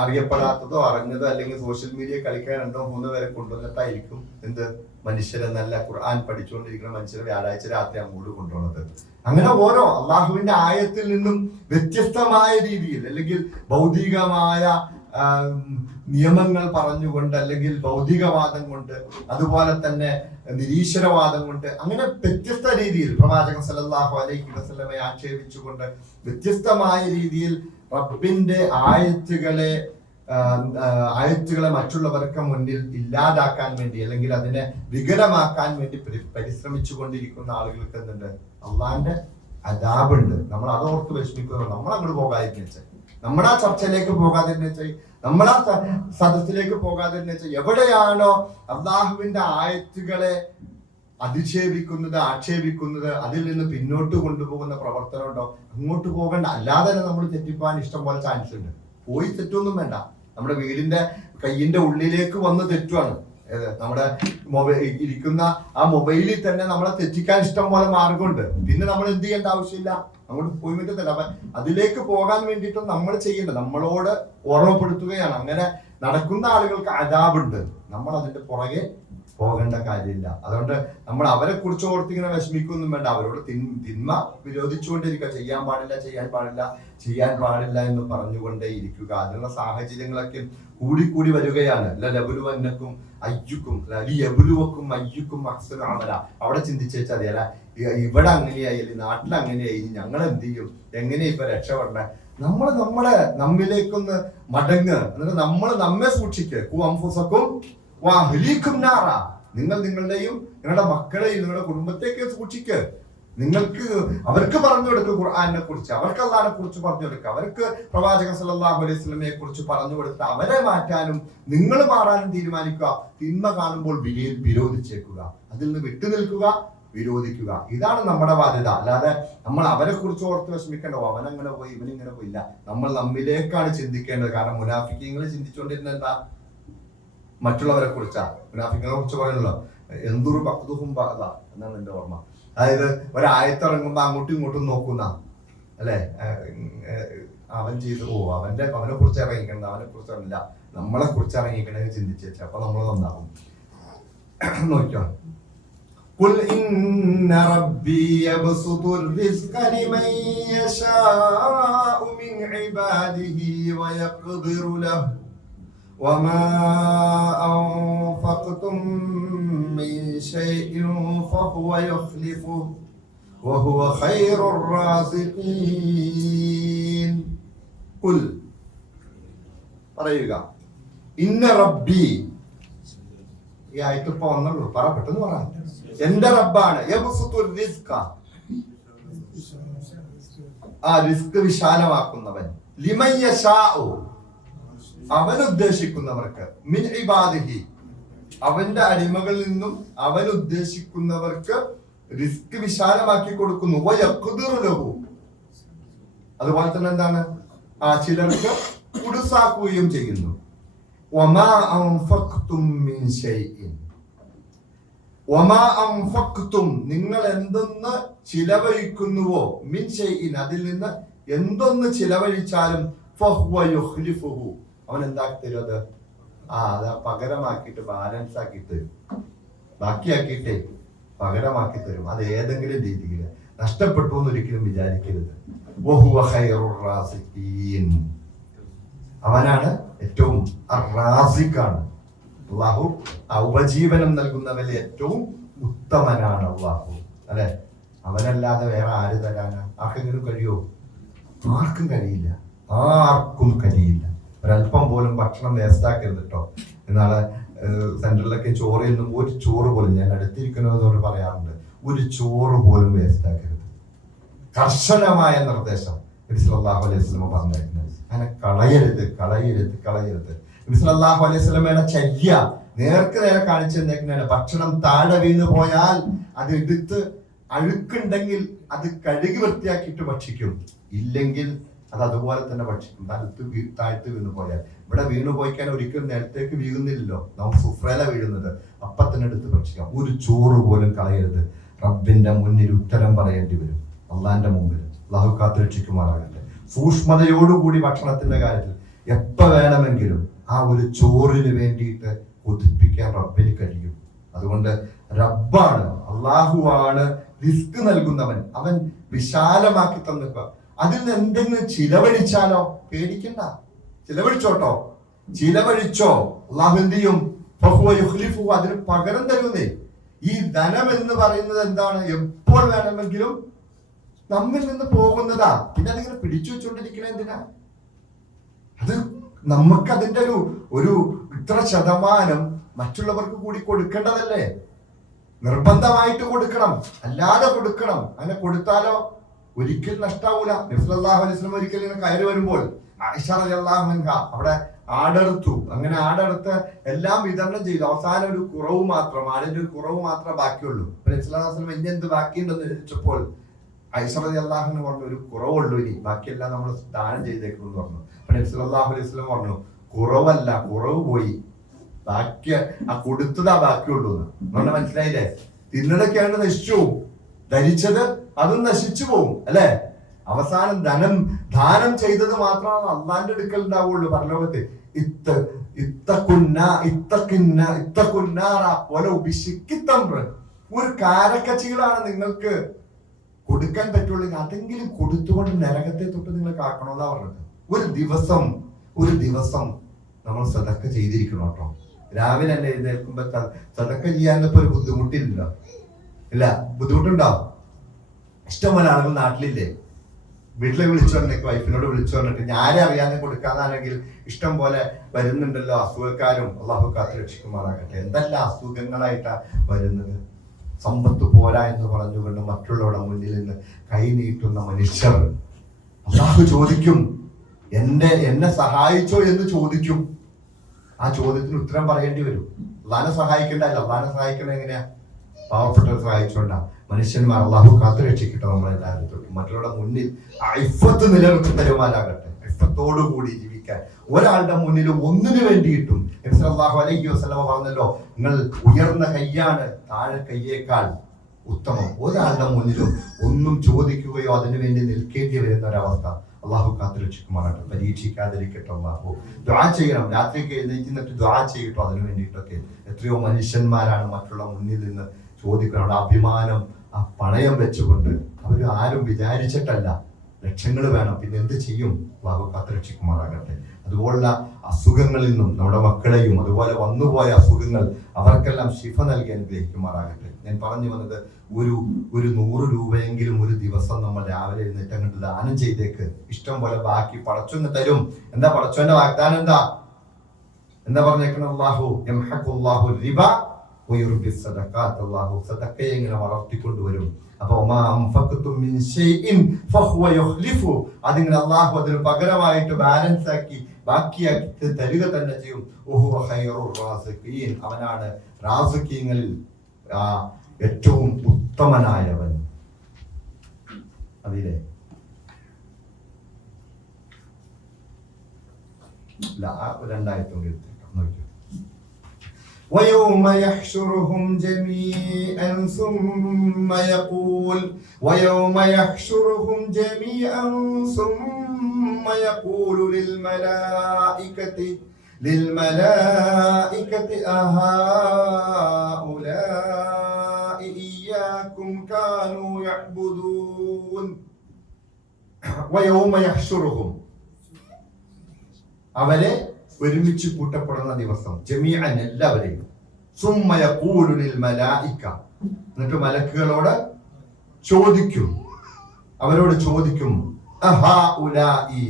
അറിയപ്പെടാത്തതോ അറിഞ്ഞതോ അല്ലെങ്കിൽ സോഷ്യൽ മീഡിയ കളിക്കാൻ 2-3 പേരെ കൊണ്ടുവന്നിട്ടായിരിക്കും മനുഷ്യരെ, നല്ല ഖുർആൻ പഠിച്ചുകൊണ്ടിരിക്കുന്ന മനുഷ്യരെ വ്യാഴാഴ്ച രാത്രി അങ്ങോട്ട് കൊണ്ടുവന്നത്. അങ്ങനെ ഓരോ അള്ളാഹുവിന്റെ ആയത്തിൽ നിന്നും വ്യത്യസ്തമായ രീതിയിൽ, അല്ലെങ്കിൽ ഭൗതികമായ നിയമങ്ങൾ പറഞ്ഞുകൊണ്ട്, അല്ലെങ്കിൽ ഭൗതികവാദം കൊണ്ട്, അതുപോലെ തന്നെ നിരീശ്വരവാദം കൊണ്ട്, അങ്ങനെ വ്യത്യസ്ത രീതിയിൽ പ്രവാചകൻ സല്ലല്ലാഹു അലൈഹി വസല്ലമയെ ആക്ഷേപിച്ചുകൊണ്ട് വ്യത്യസ്തമായ രീതിയിൽ റബ്ബിന്റെ ആയത്തുകളെ മറ്റുള്ളവർക്ക് മുന്നിൽ ഇല്ലാതാക്കാൻ വേണ്ടി, അല്ലെങ്കിൽ അതിനെ വികലമാക്കാൻ വേണ്ടി പരിശ്രമിച്ചു കൊണ്ടിരിക്കുന്ന ആളുകൾക്ക് എന്തുണ്ട്? അള്ളാന്റെ അദാബുണ്ട്. നമ്മൾ അതോർത്ത് വിഷമിക്കുക. നമ്മൾ അങ്ങോട്ട് പോകാതിരുന്ന, നമ്മുടെ ആ ചർച്ചയിലേക്ക് പോകാതിരുന്ന, നമ്മളാ സദസ്സിലേക്ക് പോകാതിരുന്ന, എവിടെയാണോ അള്ളാഹുവിന്റെ ആയത്തുകളെ അധിക്ഷേപിക്കുന്നത്, ആക്ഷേപിക്കുന്നത്, അതിൽ നിന്ന് പിന്നോട്ട് കൊണ്ടുപോകുന്ന പ്രവർത്തനം ഉണ്ടോ, അങ്ങോട്ട് പോകണ്ട. അല്ലാതെ തന്നെ നമ്മൾ തെറ്റിപ്പോകാൻ ഇഷ്ടം പോലെ ചാൻസ് ഉണ്ട്. പോയി തെറ്റൊന്നും വേണ്ട. നമ്മുടെ വീടിന്റെ കയ്യിന്റെ ഉള്ളിലേക്ക് വന്ന് തെറ്റുവാണ്. നമ്മുടെ ഇരിക്കുന്ന ആ മൊബൈലിൽ തന്നെ നമ്മളെ തെറ്റിക്കാൻ ഇഷ്ടം പോലെ മാർഗമുണ്ട്. പിന്നെ നമ്മൾ എന്ത് ചെയ്യേണ്ട ആവശ്യമില്ല, അങ്ങോട്ട് പോയി പറ്റത്തില്ല. അപ്പൊ അതിലേക്ക് പോകാൻ വേണ്ടിയിട്ടും നമ്മൾ ചെയ്യേണ്ടത് നമ്മളോട് ഓർമ്മപ്പെടുത്തുകയാണ്. അങ്ങനെ നടക്കുന്ന ആളുകൾക്ക് അദാബുണ്ട്. നമ്മൾ അതിന്റെ പുറകെ പോകേണ്ട കാര്യമില്ല. അതുകൊണ്ട് നമ്മൾ അവരെ കുറിച്ച് ഓർത്തിങ്ങനെ വിഷമിക്കൊന്നും വേണ്ട. അവരോട് തിന്മ വിരോധിച്ചുകൊണ്ടിരിക്കുക. ചെയ്യാൻ പാടില്ല എന്ന് പറഞ്ഞുകൊണ്ടേ ഇരിക്കുക. അതിനുള്ള സാഹചര്യങ്ങളൊക്കെ കൂടിക്കൂടി വരികയാണ്. ലബുലുവന്നക്കും അയ്യുക്കും ലബുലുവക്കും അയ്യുക്കും അഹ്സനു അമല. അവിടെ ചിന്തിച്ചാൽ അല്ല, ഇവിടെ അങ്ങനെയായി, നാട്ടിൽ അങ്ങനെയായി, ഞങ്ങൾ എന്ത് ചെയ്യും, എങ്ങനെ ഇപ്പൊ രക്ഷപ്പെടണേ? നമ്മിലേക്കൊന്ന് മടങ്ങ്. എന്നിട്ട് നമ്മൾ നമ്മെ സൂക്ഷിക്കും. നിങ്ങൾ നിങ്ങളുടെയും നിങ്ങളുടെ മക്കളെയും നിങ്ങളുടെ കുടുംബത്തേക്ക് സൂക്ഷിക്ക്. അവർക്ക് പറഞ്ഞു കൊടുക്കുക ഖുർആനെ കുറിച്ച്, അവർക്ക് അള്ളാഹിനെ കുറിച്ച് പറഞ്ഞു കൊടുക്കുക, അവർക്ക് പ്രവാചകൻ സല്ലല്ലാഹു അലൈഹി വസല്ലമയെ കുറിച്ച് പറഞ്ഞു കൊടുത്ത് അവരെ മാറ്റാനും നിങ്ങൾ മാറാനും തീരുമാനിക്കുക. തിന്മ കാണുമ്പോൾ വിരോധിച്ചേക്കുക, അതിൽ നിന്ന് വിട്ടുനിൽക്കുക, വിരോധിക്കുക. ഇതാണ് നമ്മുടെ ബാധ്യത. അല്ലാതെ നമ്മൾ അവരെ കുറിച്ച് ഓർത്ത് വിഷമിക്കേണ്ടോ, അവനങ്ങനെ പോയി ഇവനിങ്ങനെ പോയില്ല. നമ്മൾ നമ്മിലേക്കാണ് ചിന്തിക്കേണ്ടത്. കാരണം മുനാഫിക്കീങ്ങൾ ചിന്തിച്ചുകൊണ്ടിരുന്ന എന്താ? മറ്റുള്ളവരെ കുറിച്ചാ. മുനാഫിക്കുകളെ കുറിച്ച് പറയുന്നല്ലോ, എന്തൊരു ബഅ്ദുഹും ബഅ്ദ എന്നാണ് എന്റെ ഓർമ്മ. അതായത് ഒരായത്തിറങ്ങുമ്പോ അങ്ങോട്ടും ഇങ്ങോട്ടും നോക്കുന്ന, അല്ലെ, അവൻ ചെയ്തു അവനെ കുറിച്ച് ഇറങ്ങിക്കണ്ട, അവനെ കുറിച്ച് അറിയില്ല, നമ്മളെ കുറിച്ച് ഇറങ്ങിക്കണമെന്ന് ചിന്തിച്ചു. അപ്പൊ നമ്മൾ നന്നാകും. നോക്കിയോ, قل إن ربي يبسط الرزق لمن يشاء من عباده ويقدر له وما أنفقتم من شيء فهو يخلفه وهو خير الرازقين. قل പറയുക, ഇന്ന റബ്ബി. ഈ ആയത്ത് ഇപ്പൊ വന്നുള്ളൂ, പെട്ടെന്ന് പറ. എന്റെ റബ്ബാണ് ആ റിസ്ക് വിശാലമാക്കുന്നവൻ, ലിമൻ യശാഉ അവൻ ഉദ്ദേശിക്കുന്നവർക്ക്, മിൻ ഇബാദിഹി അവന്റെ അടിമകളിൽ നിന്നും അവൻ ഉദ്ദേശിക്കുന്നവർക്ക് റിസ്ക് വിശാലമാക്കി കൊടുക്കുന്നു. വയഖ്ദിറു ലഹു അതുപോലെ തന്നെ എന്താണ്, ചിലർക്ക് കുടുസാക്കുകയും ചെയ്യുന്നു. വമാ അൻഫഖ്തും മിൻ ഷൈഇൻ വമാ അൻഫഖ്തും നിങ്ങൾ എന്തൊന്ന് ചിലവഴിക്കുന്നുവോ, മിൻ ഷൈഇൻ അതിൽ നിന്ന് എന്തൊന്ന് ചിലവഴിച്ചാലും ഫഹുവ യുഖ്ലിഫുഹു അവൻ എന്താക്കി തരും? അത് പകരമാക്കിയിട്ട് ബാലൻസ് ആക്കി തരും, ബാക്കിയാക്കിയിട്ടേ പകരമാക്കി തരും. അത് ഏതെങ്കിലും രീതിയിൽ നഷ്ടപ്പെട്ടു എന്ന് ഒരിക്കലും വിചാരിക്കരുത്. വഹുവ ഖൈറുർ റാസിഖീൻ അവനാണ് ഏറ്റവും റാസിഖാണ്. അള്ളാഹു ഉപജീവനം നൽകുന്നവരിൽ ഏറ്റവും ഉത്തമനാണ് അള്ളാഹു, അല്ലെ? അവനല്ലാതെ വേറെ ആര് തരാനാ? ആർക്കെങ്കിലും കഴിയോ? ആർക്കും കഴിയില്ല, ആർക്കും കഴിയില്ല. ഒരല്പം പോലും ഭക്ഷണം വേസ്റ്റ് ആക്കരുത് കേട്ടോ. എന്നാളെ സെന്ററിലൊക്കെ ചോറിൽ നിന്നും ഒരു ചോറ് പോലും, ഞാൻ അടുത്തിരിക്കുന്നവരോട് പറയാറുണ്ട്, ഒരു ചോറ് പോലും വേസ്റ്റ് ആക്കരുത്. കർശനമായ നിർദ്ദേശം നബി സല്ലല്ലാഹു അലൈഹി വസല്ലം പറഞ്ഞിരിക്കുന്നത്. അങ്ങനെ കളയരുത്. നബി സല്ലല്ലാഹു അലൈഹി വസല്ലമയുടെ ചര്യ നേർക്ക് നേരെ കാണിച്ചു തന്നേക്കുന്നതാണ്. ഭക്ഷണം താഴെ വീണ് പോയാൽ അത് എടുത്ത്, അഴുക്കുണ്ടെങ്കിൽ അത് കഴുകി വൃത്തിയാക്കിയിട്ട് ഭക്ഷിക്കും, ഇല്ലെങ്കിൽ അത് അതുപോലെ തന്നെ ഭക്ഷിക്കും. താഴ്ത്ത് വീണ് പോയാൽ, ഇവിടെ വീണു പോയിക്കാൻ ഒരിക്കലും നേരത്തേക്ക് വീഴുന്നില്ലല്ലോ, നമുക്ക് സുഫ്രയില വീഴുന്നത്, അപ്പത്തിനെടുത്ത് ഭക്ഷിക്കാം. ഒരു ചോറ് പോലും കളയരുത്. റബ്ബിന്റെ മുന്നിൽ ഉത്തരം പറയേണ്ടി വരും, അള്ളാന്റെ മുമ്പിൽ. അള്ളാഹു കാത്തുരക്ഷിക്കുമാറാകട്ടെ. സൂക്ഷ്മതയോടുകൂടി ഭക്ഷണത്തിന്റെ കാര്യത്തിൽ എപ്പോ വേണമെങ്കിലും ആ ഒരു ചോറിന് വേണ്ടിയിട്ട് കൊതിപ്പിക്കാൻ റബ്ബിന് കഴിയും. അതുകൊണ്ട് റബ്ബാണ്, അള്ളാഹുവാണ് റിസ്ക് നൽകുന്നവൻ. അവൻ വിശാലമാക്കി തന്നിക്കുക. അതിൽ നിന്ന് എന്തെങ്കിലും ചിലവഴിച്ചാലോ പേടിക്കണ്ട, ചിലവഴിച്ചോട്ടോ. ചിലവഴിച്ചോ, അള്ളാഹു എന്ത് ചെയ്യും? അതിന് പകരം തരുന്നേ. ഈ ധനം എന്ന് പറയുന്നത് എന്താണ്? എപ്പോൾ വേണമെങ്കിലും നമ്മിൽ നിന്ന് പോകുന്നതാ. പിന്നെ അതിങ്ങനെ പിടിച്ചു വെച്ചുകൊണ്ടിരിക്കണേ എന്തിനാ? അത് നമുക്ക് അതിന്റെ ഒരു ഇത്ര ശതമാനം മറ്റുള്ളവർക്ക് കൂടി കൊടുക്കേണ്ടതല്ലേ? നിർബന്ധമായിട്ട് കൊടുക്കണം, അല്ലാതെ കൊടുക്കണം. അങ്ങനെ കൊടുത്താലോ ഒരിക്കലും നഷ്ടാവൂല. നബി സല്ലല്ലാഹു അലൈഹി വസല്ലം ഒരിക്കൽ ഇങ്ങനെ കയറി വരുമ്പോൾ ആയിഷ റളിയല്ലാഹു അൻഹ അവിടെ ആടെടുത്തു. അങ്ങനെ ആടെടുത്ത് എല്ലാം വിതരണം ചെയ്തു. അവസാനം ഒരു കുറവ് മാത്രം, ആടിന്റെ ഒരു കുറവ് മാത്രമേ ബാക്കിയുള്ളൂ. നബി സല്ലല്ലാഹു അലൈഹി വസല്ലം ഇനി എന്ത് ബാക്കിയുണ്ടെന്ന് ചോദിച്ചപ്പോൾ ആയിഷ റളിയല്ലാഹു അൻഹ പറഞ്ഞു, ഒരു കുറവുള്ളൂ, ഇനി ബാക്കിയെല്ലാം നമ്മൾ ദാനം ചെയ്തേക്കുന്നു എന്ന് പറഞ്ഞു. നബി സല്ലല്ലാഹു അലൈഹി വസല്ലം പറഞ്ഞു, കുറവല്ല, കുറവ് പോയി, ബാക്കി ആ കൊടുത്തതാ ബാക്കിയുള്ളൂ എന്ന്. മനസ്സിലായില്ലേ? തിന്നതൊക്കെയാണ് നശിച്ചു പോവും, ധരിച്ചത് അതും നശിച്ചു പോവും അല്ലെ? അവസാനം ദാനം ചെയ്തത് മാത്രമാണ് അള്ളാന്റെ അടുക്കൽ ഉണ്ടാവുള്ളൂ പരലോകത്ത്. ഒരു കാരക്കച്ചികളാണ് നിങ്ങൾക്ക് കൊടുക്കാൻ പറ്റുള്ളൂ. അതെങ്കിലും കൊടുത്തുകൊണ്ട് നരകത്തെ തൊട്ട് നിങ്ങൾ കാക്കണമെന്നാ പറഞ്ഞത്. ഒരു ദിവസം നമ്മൾ സദക്ക ചെയ്തിരിക്കണം കേട്ടോ. രാവിലെ തന്നെ എഴുന്നേൽക്കുമ്പോ സദക്ക ചെയ്യാനപ്പോ ഒരു ബുദ്ധിമുട്ടില്ലല്ലോ, ഇല്ല? ബുദ്ധിമുട്ടുണ്ടോ? ഇഷ്ടംപോലെ ആളുകൾ നാട്ടിലില്ലേ? വീട്ടിലെ വിളിച്ചു പറഞ്ഞിട്ട്, വൈഫിനോട് വിളിച്ചു പറഞ്ഞിട്ട് ഞാരെ അറിയാതെ കൊടുക്കാന്നാണെങ്കിൽ ഇഷ്ടം പോലെ വരുന്നുണ്ടല്ലോ അസുഖക്കാരും. അള്ളാഹു കാത്ത് രക്ഷിക്കുമാറാകട്ടെ. എന്തെല്ലാം അസുഖങ്ങളായിട്ടാ വരുന്നത്. സമ്പത്ത് പോരാ എന്ന് പറഞ്ഞുകൊണ്ട് മറ്റുള്ളവരുടെ മുന്നിൽ നിന്ന് കൈ നീട്ടുന്ന മനുഷ്യർ. അള്ളാഹു ചോദിക്കും, എന്നെ സഹായിച്ചോ എന്ന് ചോദിക്കും. ആ ചോദ്യത്തിന് ഉത്തരം പറയേണ്ടി വരും. അള്ളാനെ സഹായിക്കണ്ടല്ലോ. അള്ളാനെ സഹായിക്കണ എങ്ങനെയാ? പാവപ്പെട്ടവർ സഹായിച്ചോണ്ടാ. മനുഷ്യന്മാർ അള്ളാഹു കാത്തു രക്ഷിക്കട്ടെ നമ്മളെല്ലാവരും തൊട്ട്. മറ്റുള്ളവരുടെ മുന്നിൽ ഇഫ്ഫത്ത് നിലനിർത്തി തരുമാനാകട്ടെ. ഇഫ്ഫത്തോടുകൂടി ജീവിക്കാൻ ഒരാളുടെ മുന്നിൽ ഒന്നിനു വേണ്ടിയിട്ടും നബി സല്ലല്ലാഹു അലൈഹി വസല്ലം പറഞ്ഞല്ലോ, നിങ്ങൾ ഉയർന്ന കയ്യാണ് താഴെ കയ്യേക്കാൾ ഉത്തമം. ഒരാളുടെ മുന്നിലും ഒന്നും ചോദിക്കുകയോ അതിനു വേണ്ടി നിൽക്കേണ്ടി വരുന്ന ഒരവസ്ഥ അള്ളാഹു കാത്തു രക്ഷിക്കുമാറാകട്ടെ. പരീക്ഷിക്കാതിരിക്കട്ടെ. അള്ളാഹു ദുആ ചെയ്യണം. രാത്രിക്ക് എഴുന്നേറ്റ് ദുആ ചെയ്യട്ടോ. അതിനു വേണ്ടിയിട്ടൊക്കെ എത്രയോ മനുഷ്യന്മാരാണ് മറ്റുള്ള മുന്നിൽ നിന്ന് ചോദിക്കണം. അഭിമാനം ആ പണയം വെച്ചുകൊണ്ട് അവർ ആരും വിചാരിച്ചിട്ടല്ല. ലക്ഷങ്ങൾ വേണം, പിന്നെ എന്ത് ചെയ്യും? അള്ളാഹു കാത്തു രക്ഷിക്കുമാറാകട്ടെ. അതുപോലുള്ള അസുഖങ്ങളിൽ നിന്നും നമ്മുടെ മക്കളെയും അതുപോലെ വന്നുപോയ അസുഖങ്ങൾ അവർക്കെല്ലാം ശിഫ നൽകി അനുഗ്രഹിക്കുമാറാകട്ടെ. ഞാൻ പറഞ്ഞു വന്നത്, ഒരു 100 രൂപയെങ്കിലും ഒരു ദിവസം നമ്മൾ രാവിലെ എഴുന്നേറ്റ് അങ്ങോട്ട് ദാനം ചെയ്തേക്ക്. ഇഷ്ടം പോലെ ബാക്കി പടച്ചൊന്ന് തരും. എന്താ പടച്ചോന്റെ വാഗ്ദാനം? എന്താ പറഞ്ഞേക്കണം? അല്ലാഹു യംഹഖുല്ലാഹു റിബ വയുർബി സദഖാത്ത്. അല്ലാഹു സദഖയെ ഇങ്ങനെ വളർത്തിക്കൊണ്ടുവരും. അപ്പൊ അതിങ്ങനെ അള്ളാഹു അതിന് പകരമായിട്ട് ബാലൻസ് ആക്കി ബാക്കിയാക്കി തരിക തന്നെ ചെയ്യും. അവനാണ് റാസിഖീങ്ങളിൽ ഏറ്റവും ഉത്തമനായവൻ. അതിലെ രണ്ടായിരത്തും നോക്കി. ويوم يحشرهم جميعا ثم يقول للملائكة أهؤلاء إياكم كانوا يعبدون. ويوم يحشرهم, അവരെ ഒരുമിച്ച് കൂട്ടപ്പെടുന്ന ദിവസം, ജമീഅൻ എല്ലാവരെയും. സുമ്മ യഖൂലു ലിൽ മലായിക, എന്നിട്ട് മലക്കുകളോട് ചോദിക്കും, അവരോട് ചോദിക്കും, അഹാഉലാഇ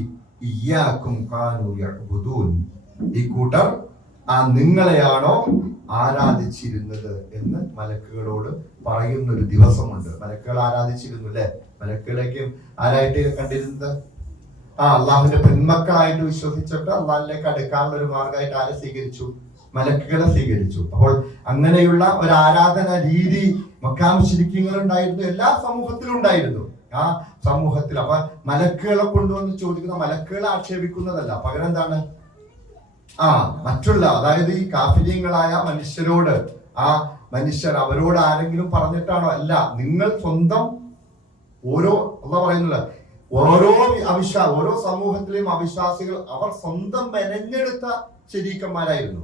ഇയ്യാകും കാനൂ യഅ്ബുദൂൻ, ഈ കൂട്ടർ നിങ്ങളെയാണോ ആരാധിച്ചിരുന്നത് എന്ന് മലക്കുകളോട് പറയുന്ന ഒരു ദിവസമുണ്ട്. മലക്കുകൾ ആരാധിച്ചിരുന്നു അല്ലെ? മലക്കുകളേക്കും ആരായിട്ട് കണ്ടിരുന്നത്? അള്ളാഹുവിന്റെ പെൺമക്കളായിട്ട് വിശ്വസിച്ചിട്ട് അള്ളാഹിലേക്ക് അടുക്കാനുള്ള ഒരു മാർഗമായിട്ട് ആരെ സ്വീകരിച്ചു? മലക്കുകളെ സ്വീകരിച്ചു. അപ്പോൾ അങ്ങനെയുള്ള ഒരു ആരാധന രീതി മക്കാ മുശ്രിക്കീങ്ങൾ ഉണ്ടായിരുന്നു, എല്ലാ സമൂഹത്തിലും ഉണ്ടായിരുന്നു. ആ സമൂഹത്തിൽ അപ്പൊ മലക്കുകളെ കൊണ്ടുവന്ന് ചോദിക്കുന്ന, മലക്കുകളെ ആക്ഷേപിക്കുന്നതല്ല, പകരം എന്താണ്? മറ്റുള്ള, അതായത് ഈ കാഫിര്യങ്ങളായ മനുഷ്യരോട്, ആ മനുഷ്യർ അവരോട് ആരെങ്കിലും പറഞ്ഞിട്ടാണോ? അല്ല, നിങ്ങൾ സ്വന്തം ഓരോ പറയുന്നില്ല, ഓരോ സമൂഹത്തിലെയും അവിശ്വാസികൾ അവർ സ്വന്തം മെനഞ്ഞെടുത്ത ശരീക്കന്മാരായിരുന്നു.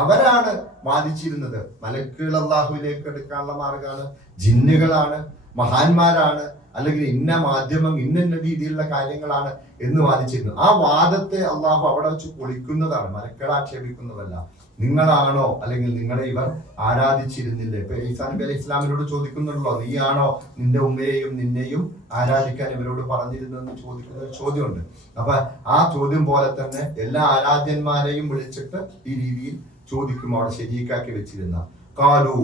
അവരാണ് വാദിച്ചിരുന്നത് മലക്കുകൾ അള്ളാഹുവിലേക്ക് എടുക്കാനുള്ള മാർഗമാണ്, ജിന്നുകളാണ്, മഹാന്മാരാണ്, അല്ലെങ്കിൽ ഇന്ന മാധ്യമം ഇന്ന രീതിയിലുള്ള കാര്യങ്ങളാണ് എന്ന് വാദിച്ചിരുന്നു. ആ വാദത്തെ അള്ളാഹു അവിടെ വെച്ച് പൊളിക്കുന്നതാണ്, മലക്കളെ ആക്ഷേപിക്കുന്നതല്ല. നിങ്ങളാണോ അല്ലെങ്കിൽ നിങ്ങളെ ഇവർ ആരാധിച്ചിരുന്നില്ലേ? ഇപ്പൊ ഈസാ നബി അലൈഹി ഇസ്ലാമിനോട് ചോദിക്കുന്നുണ്ടല്ലോ, നീയാണോ നിന്റെ ഉമ്മയെയും നിന്നെയും ആരാധിക്കാൻ ഇവരോട് പറഞ്ഞിരുന്നെന്ന് ചോദിക്കുന്ന ഒരു ചോദ്യമുണ്ട്. അപ്പൊ ആ ചോദ്യം പോലെ തന്നെ എല്ലാ ആരാധ്യന്മാരെയും വിളിച്ചിട്ട് ഈ രീതിയിൽ ചോദിക്കും അവിടെ ശരീക്കാക്കി വെച്ചിരുന്ന. കാലു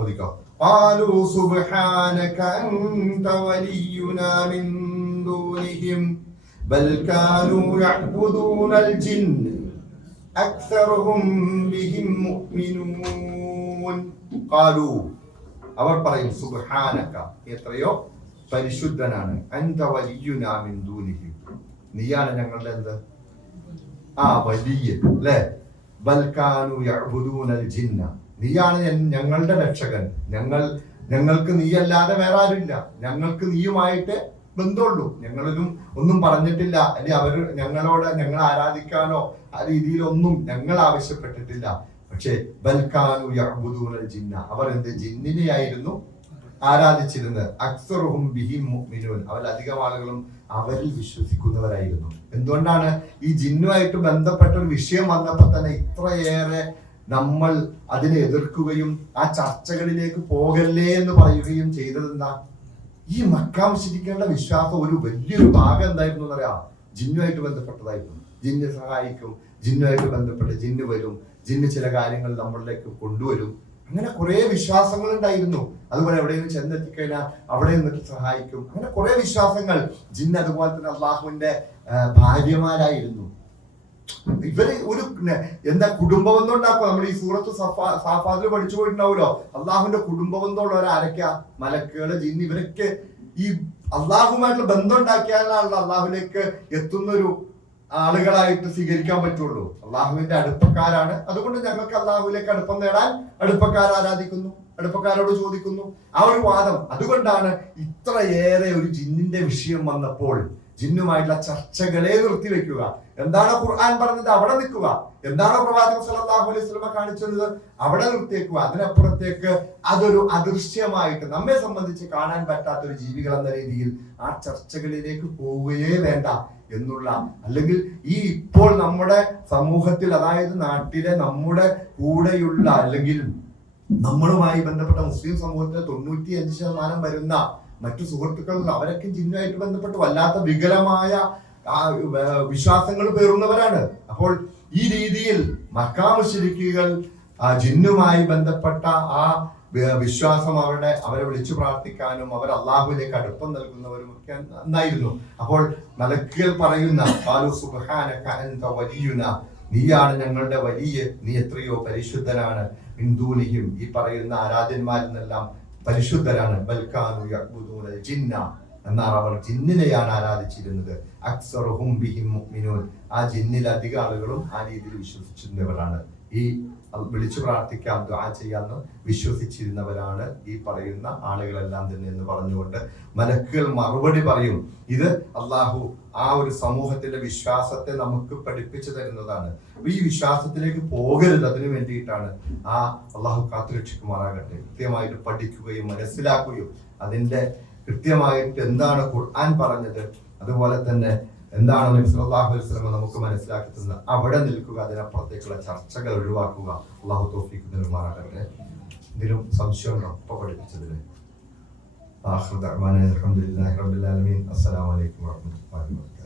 ഓദിക്കോ ഖാലു സുബ്ഹാനക അൻത വലിയുനാ മിൻ ദൂനിഹിം ബൽ കാനൂ യഅ്ബുദൂനൽ ജിന്ന അക്സറുഹും ബിഹിം മുഅ്മിനൂൻ. ഖാലു അവർ പറയും സുബ്ഹാനക എത്രയോ പരിശുദ്ധനാണ്, അൻത വലിയുനാ മിൻ ദൂനിഹിം നീയാണ് ഞങ്ങളുടെ എന്ത് വലിയ അല്ലേ, ബൽ കാനൂ യഅ്ബുദൂനൽ ജിന്ന നീയാണ് ഞങ്ങളുടെ രക്ഷകൻ, ഞങ്ങൾക്ക് നീയല്ലാതെ വേറെ ആരുമില്ല, ഞങ്ങൾക്ക് നീയുമായിട്ട് ബന്ധമുള്ളൂ, ഞങ്ങളിലും ഒന്നും പറഞ്ഞിട്ടില്ല, അല്ലെങ്കിൽ അവർ ഞങ്ങളെ ആരാധിക്കാനോ ആ രീതിയിലൊന്നും ഞങ്ങൾ ആവശ്യപ്പെട്ടിട്ടില്ല. പക്ഷേ ബൽക്കാനു യഅ്ബുദൂനൽ ജിന്ന അവർ എന്ത് ജിന്നിനെയായിരുന്നു ആരാധിച്ചിരുന്നത്. അക്സറുഹും ബിഹിം മുഅ്മിനൂൻ അവർ അധികം ആളുകളും അവരിൽ വിശ്വസിക്കുന്നവരായിരുന്നു. എന്തുകൊണ്ടാണ് ഈ ജിന്നുമായിട്ട് ബന്ധപ്പെട്ട ഒരു വിഷയം വന്നപ്പോൾ തന്നെ ഇത്രയേറെ നമ്മൾ അതിനെ എതിർക്കുകയും ആ ചർച്ചകളിലേക്ക് പോകല്ലേ എന്ന് പറയുകയും ചെയ്തതെന്താ? ഈ മക്കാ മുശ്രിക്കുകളുടെ വിശ്വാസം ഒരു വലിയൊരു ഭാഗം എന്തായിരുന്നു എന്നറിയാം, ജിന്നുമായിട്ട് ബന്ധപ്പെട്ടതായിരുന്നു. ജിന്ന് സഹായിക്കും, ജിന്നുമായിട്ട് ബന്ധപ്പെട്ട് ജിന്ന് വരും, ജിന്ന് ചില കാര്യങ്ങൾ നമ്മളിലേക്ക് കൊണ്ടുവരും, അങ്ങനെ കുറെ വിശ്വാസങ്ങൾ ഉണ്ടായിരുന്നു. അതുപോലെ എവിടെയെങ്കിലും ചെന്നെത്തിക്കഴിഞ്ഞാൽ അവിടെ നിന്നിട്ട് സഹായിക്കും, അങ്ങനെ കുറെ വിശ്വാസങ്ങൾ. ജിന്ന് അതുപോലെ തന്നെ അള്ളാഹുവിന്റെ ഭാര്യമാരായിരുന്നു. ഇവര് ഒരു കുടുംബബന്ധം ഉണ്ടാക്കുക. നമ്മൾ ഈ സൂറത്ത് സാഫാത്തിൽ പഠിച്ചു പോയിട്ടുണ്ടാവുമല്ലോ, അള്ളാഹുവിന്റെ കുടുംബബന്ധമുള്ളവർ ആരൊക്കെയാ? മലക്കുകള്, ജിന്ന്, ഇവരൊക്കെ ഈ അള്ളാഹുമായിട്ടുള്ള ബന്ധം ഉണ്ടാക്കിയാലാണ് അള്ളാഹുലേക്ക് എത്തുന്നൊരു ആളുകളായിട്ട് സ്വീകരിക്കാൻ പറ്റുള്ളൂ. അള്ളാഹുവിന്റെ അടുപ്പക്കാരാണ്. അതുകൊണ്ട് ഞങ്ങൾക്ക് അള്ളാഹുവിലേക്ക് അടുപ്പം നേടാൻ അടുപ്പക്കാർ ആരാധിക്കുന്നു, അടുപ്പക്കാരോട് ചോദിക്കുന്നു, ആ ഒരു വാദം. അതുകൊണ്ടാണ് ഇത്രയേറെ ഒരു ജിന്നിന്റെ വിഷയം വന്നപ്പോൾ ജിന്നുമായിട്ടുള്ള ചർച്ചകളെ നിർത്തിവെക്കുക. എന്താണ് ഖുർആൻ പറഞ്ഞത്? അവിടെ നിൽക്കുക. എന്താണ് പ്രവാചകൻ സല്ലല്ലാഹു അലൈഹി വസല്ലം കാണിച്ചത്? അവിടെ നിർത്തിയേക്കുക. അതിനപ്പുറത്തേക്ക് അതൊരു അദൃശ്യമായിട്ട് നമ്മെ സംബന്ധിച്ച് കാണാൻ പറ്റാത്തൊരു ജീവികൾ എന്ന രീതിയിൽ ആ ചർച്ചകളിലേക്ക് പോവുകയേ വേണ്ട എന്നുള്ള, അല്ലെങ്കിൽ ഈ ഇപ്പോൾ നമ്മുടെ സമൂഹത്തിൽ, അതായത് നാട്ടിലെ നമ്മുടെ കൂടെയുള്ള അല്ലെങ്കിൽ നമ്മളുമായി ബന്ധപ്പെട്ട മുസ്ലിം സമൂഹത്തിലെ 95% വരുന്ന മറ്റു സുഹൃത്തുക്കൾ അവരൊക്കെ ജിന്നുമായിട്ട് ബന്ധപ്പെട്ട് വല്ലാത്ത വികലമായ വിശ്വാസങ്ങൾ പേറുന്നവരാണ്. അപ്പോൾ ഈ രീതിയിൽ മക്കാ മുശ്രിക്കുകൾ ജിന്നുമായി ബന്ധപ്പെട്ട ആ വിശ്വാസം അവരെ വിളിച്ചു പ്രാർത്ഥിക്കാനും അവർ അള്ളാഹുവിലേക്ക് അടുപ്പം നൽകുന്നവരും ഒക്കെ എന്നായിരുന്നു. അപ്പോൾ മലക്കുകൾ പറയുന്ന ഖാലു സുബ്ഹാനക അൻത വലിയുനാ നീയാണ് ഞങ്ങളുടെ വലിയ, നീ എത്രയോ പരിശുദ്ധനാണ്, മിൻ ദൂനിഹിം ഈ പറയുന്ന ആരാധ്യന്മാരിൽ നിന്നെല്ലാം പരിശുദ്ധരാണ്. ബൽക്കാനു യഅ്ബുദൂനൽ ജിന്ന എന്നാൽ അവർ ജിന്നിനെയാണ് ആരാധിച്ചിരുന്നത്. അക്സറുഹും ബിഹിം മുഅ്മിനൂൻ ആ ജിന്നിൽ അധിക ആളുകളും ആ രീതിയിൽ വിശ്വസിച്ചിരുന്നവരാണ്. ഈ വിളിച്ചു പ്രാർത്ഥിക്കാം, ദുആ ചെയ്യാമെന്ന് വിശ്വസിച്ചിരുന്നവരാണ് ഈ പറയുന്ന ആളുകളെല്ലാം തന്നെ എന്ന് പറഞ്ഞുകൊണ്ട് മലക്കുകൾ മറുപടി പറയും. ഇത് അള്ളാഹു ആ ഒരു സമൂഹത്തിന്റെ വിശ്വാസത്തെ നമുക്ക് പഠിപ്പിച്ചു തരുന്നതാണ്. ഈ വിശ്വാസത്തിലേക്ക് പോകരുത്, അതിനു വേണ്ടിയിട്ടാണ് ആ അള്ളാഹു കാത്തുരക്ഷിക്കുമാറാകട്ടെ. കൃത്യമായിട്ട് പഠിക്കുകയും മനസ്സിലാക്കുകയും അതിന്റെ കൃത്യമായിട്ട് എന്താണ് ഖുർആൻ പറഞ്ഞത്, അതുപോലെ തന്നെ എന്താണ് നബി സല്ലല്ലാഹു അലൈഹി വസല്ലം നമുക്ക് മനസ്സിലാക്കി തന്നത്, അവിടെ നിൽക്കുക. അതിനപ്പുറത്തേക്കുള്ള ചർച്ചകൾ ഒഴിവാക്കുക. അള്ളാഹു തൗഫീഖ് നൽകുമാറാകട്ടെ. ഇതിലും സംശയമുണ്ടോ ഇപ്പൊ പഠിപ്പിച്ചതിന്? ആഖിറു ദഅ്വാനാ അൽഹംദുലില്ലാഹി റബ്ബിൽ ആലമീൻ. അസ്സലാമു അലൈക്കും വറഹ്മത്തുള്ളാഹി വബറകാതുഹു.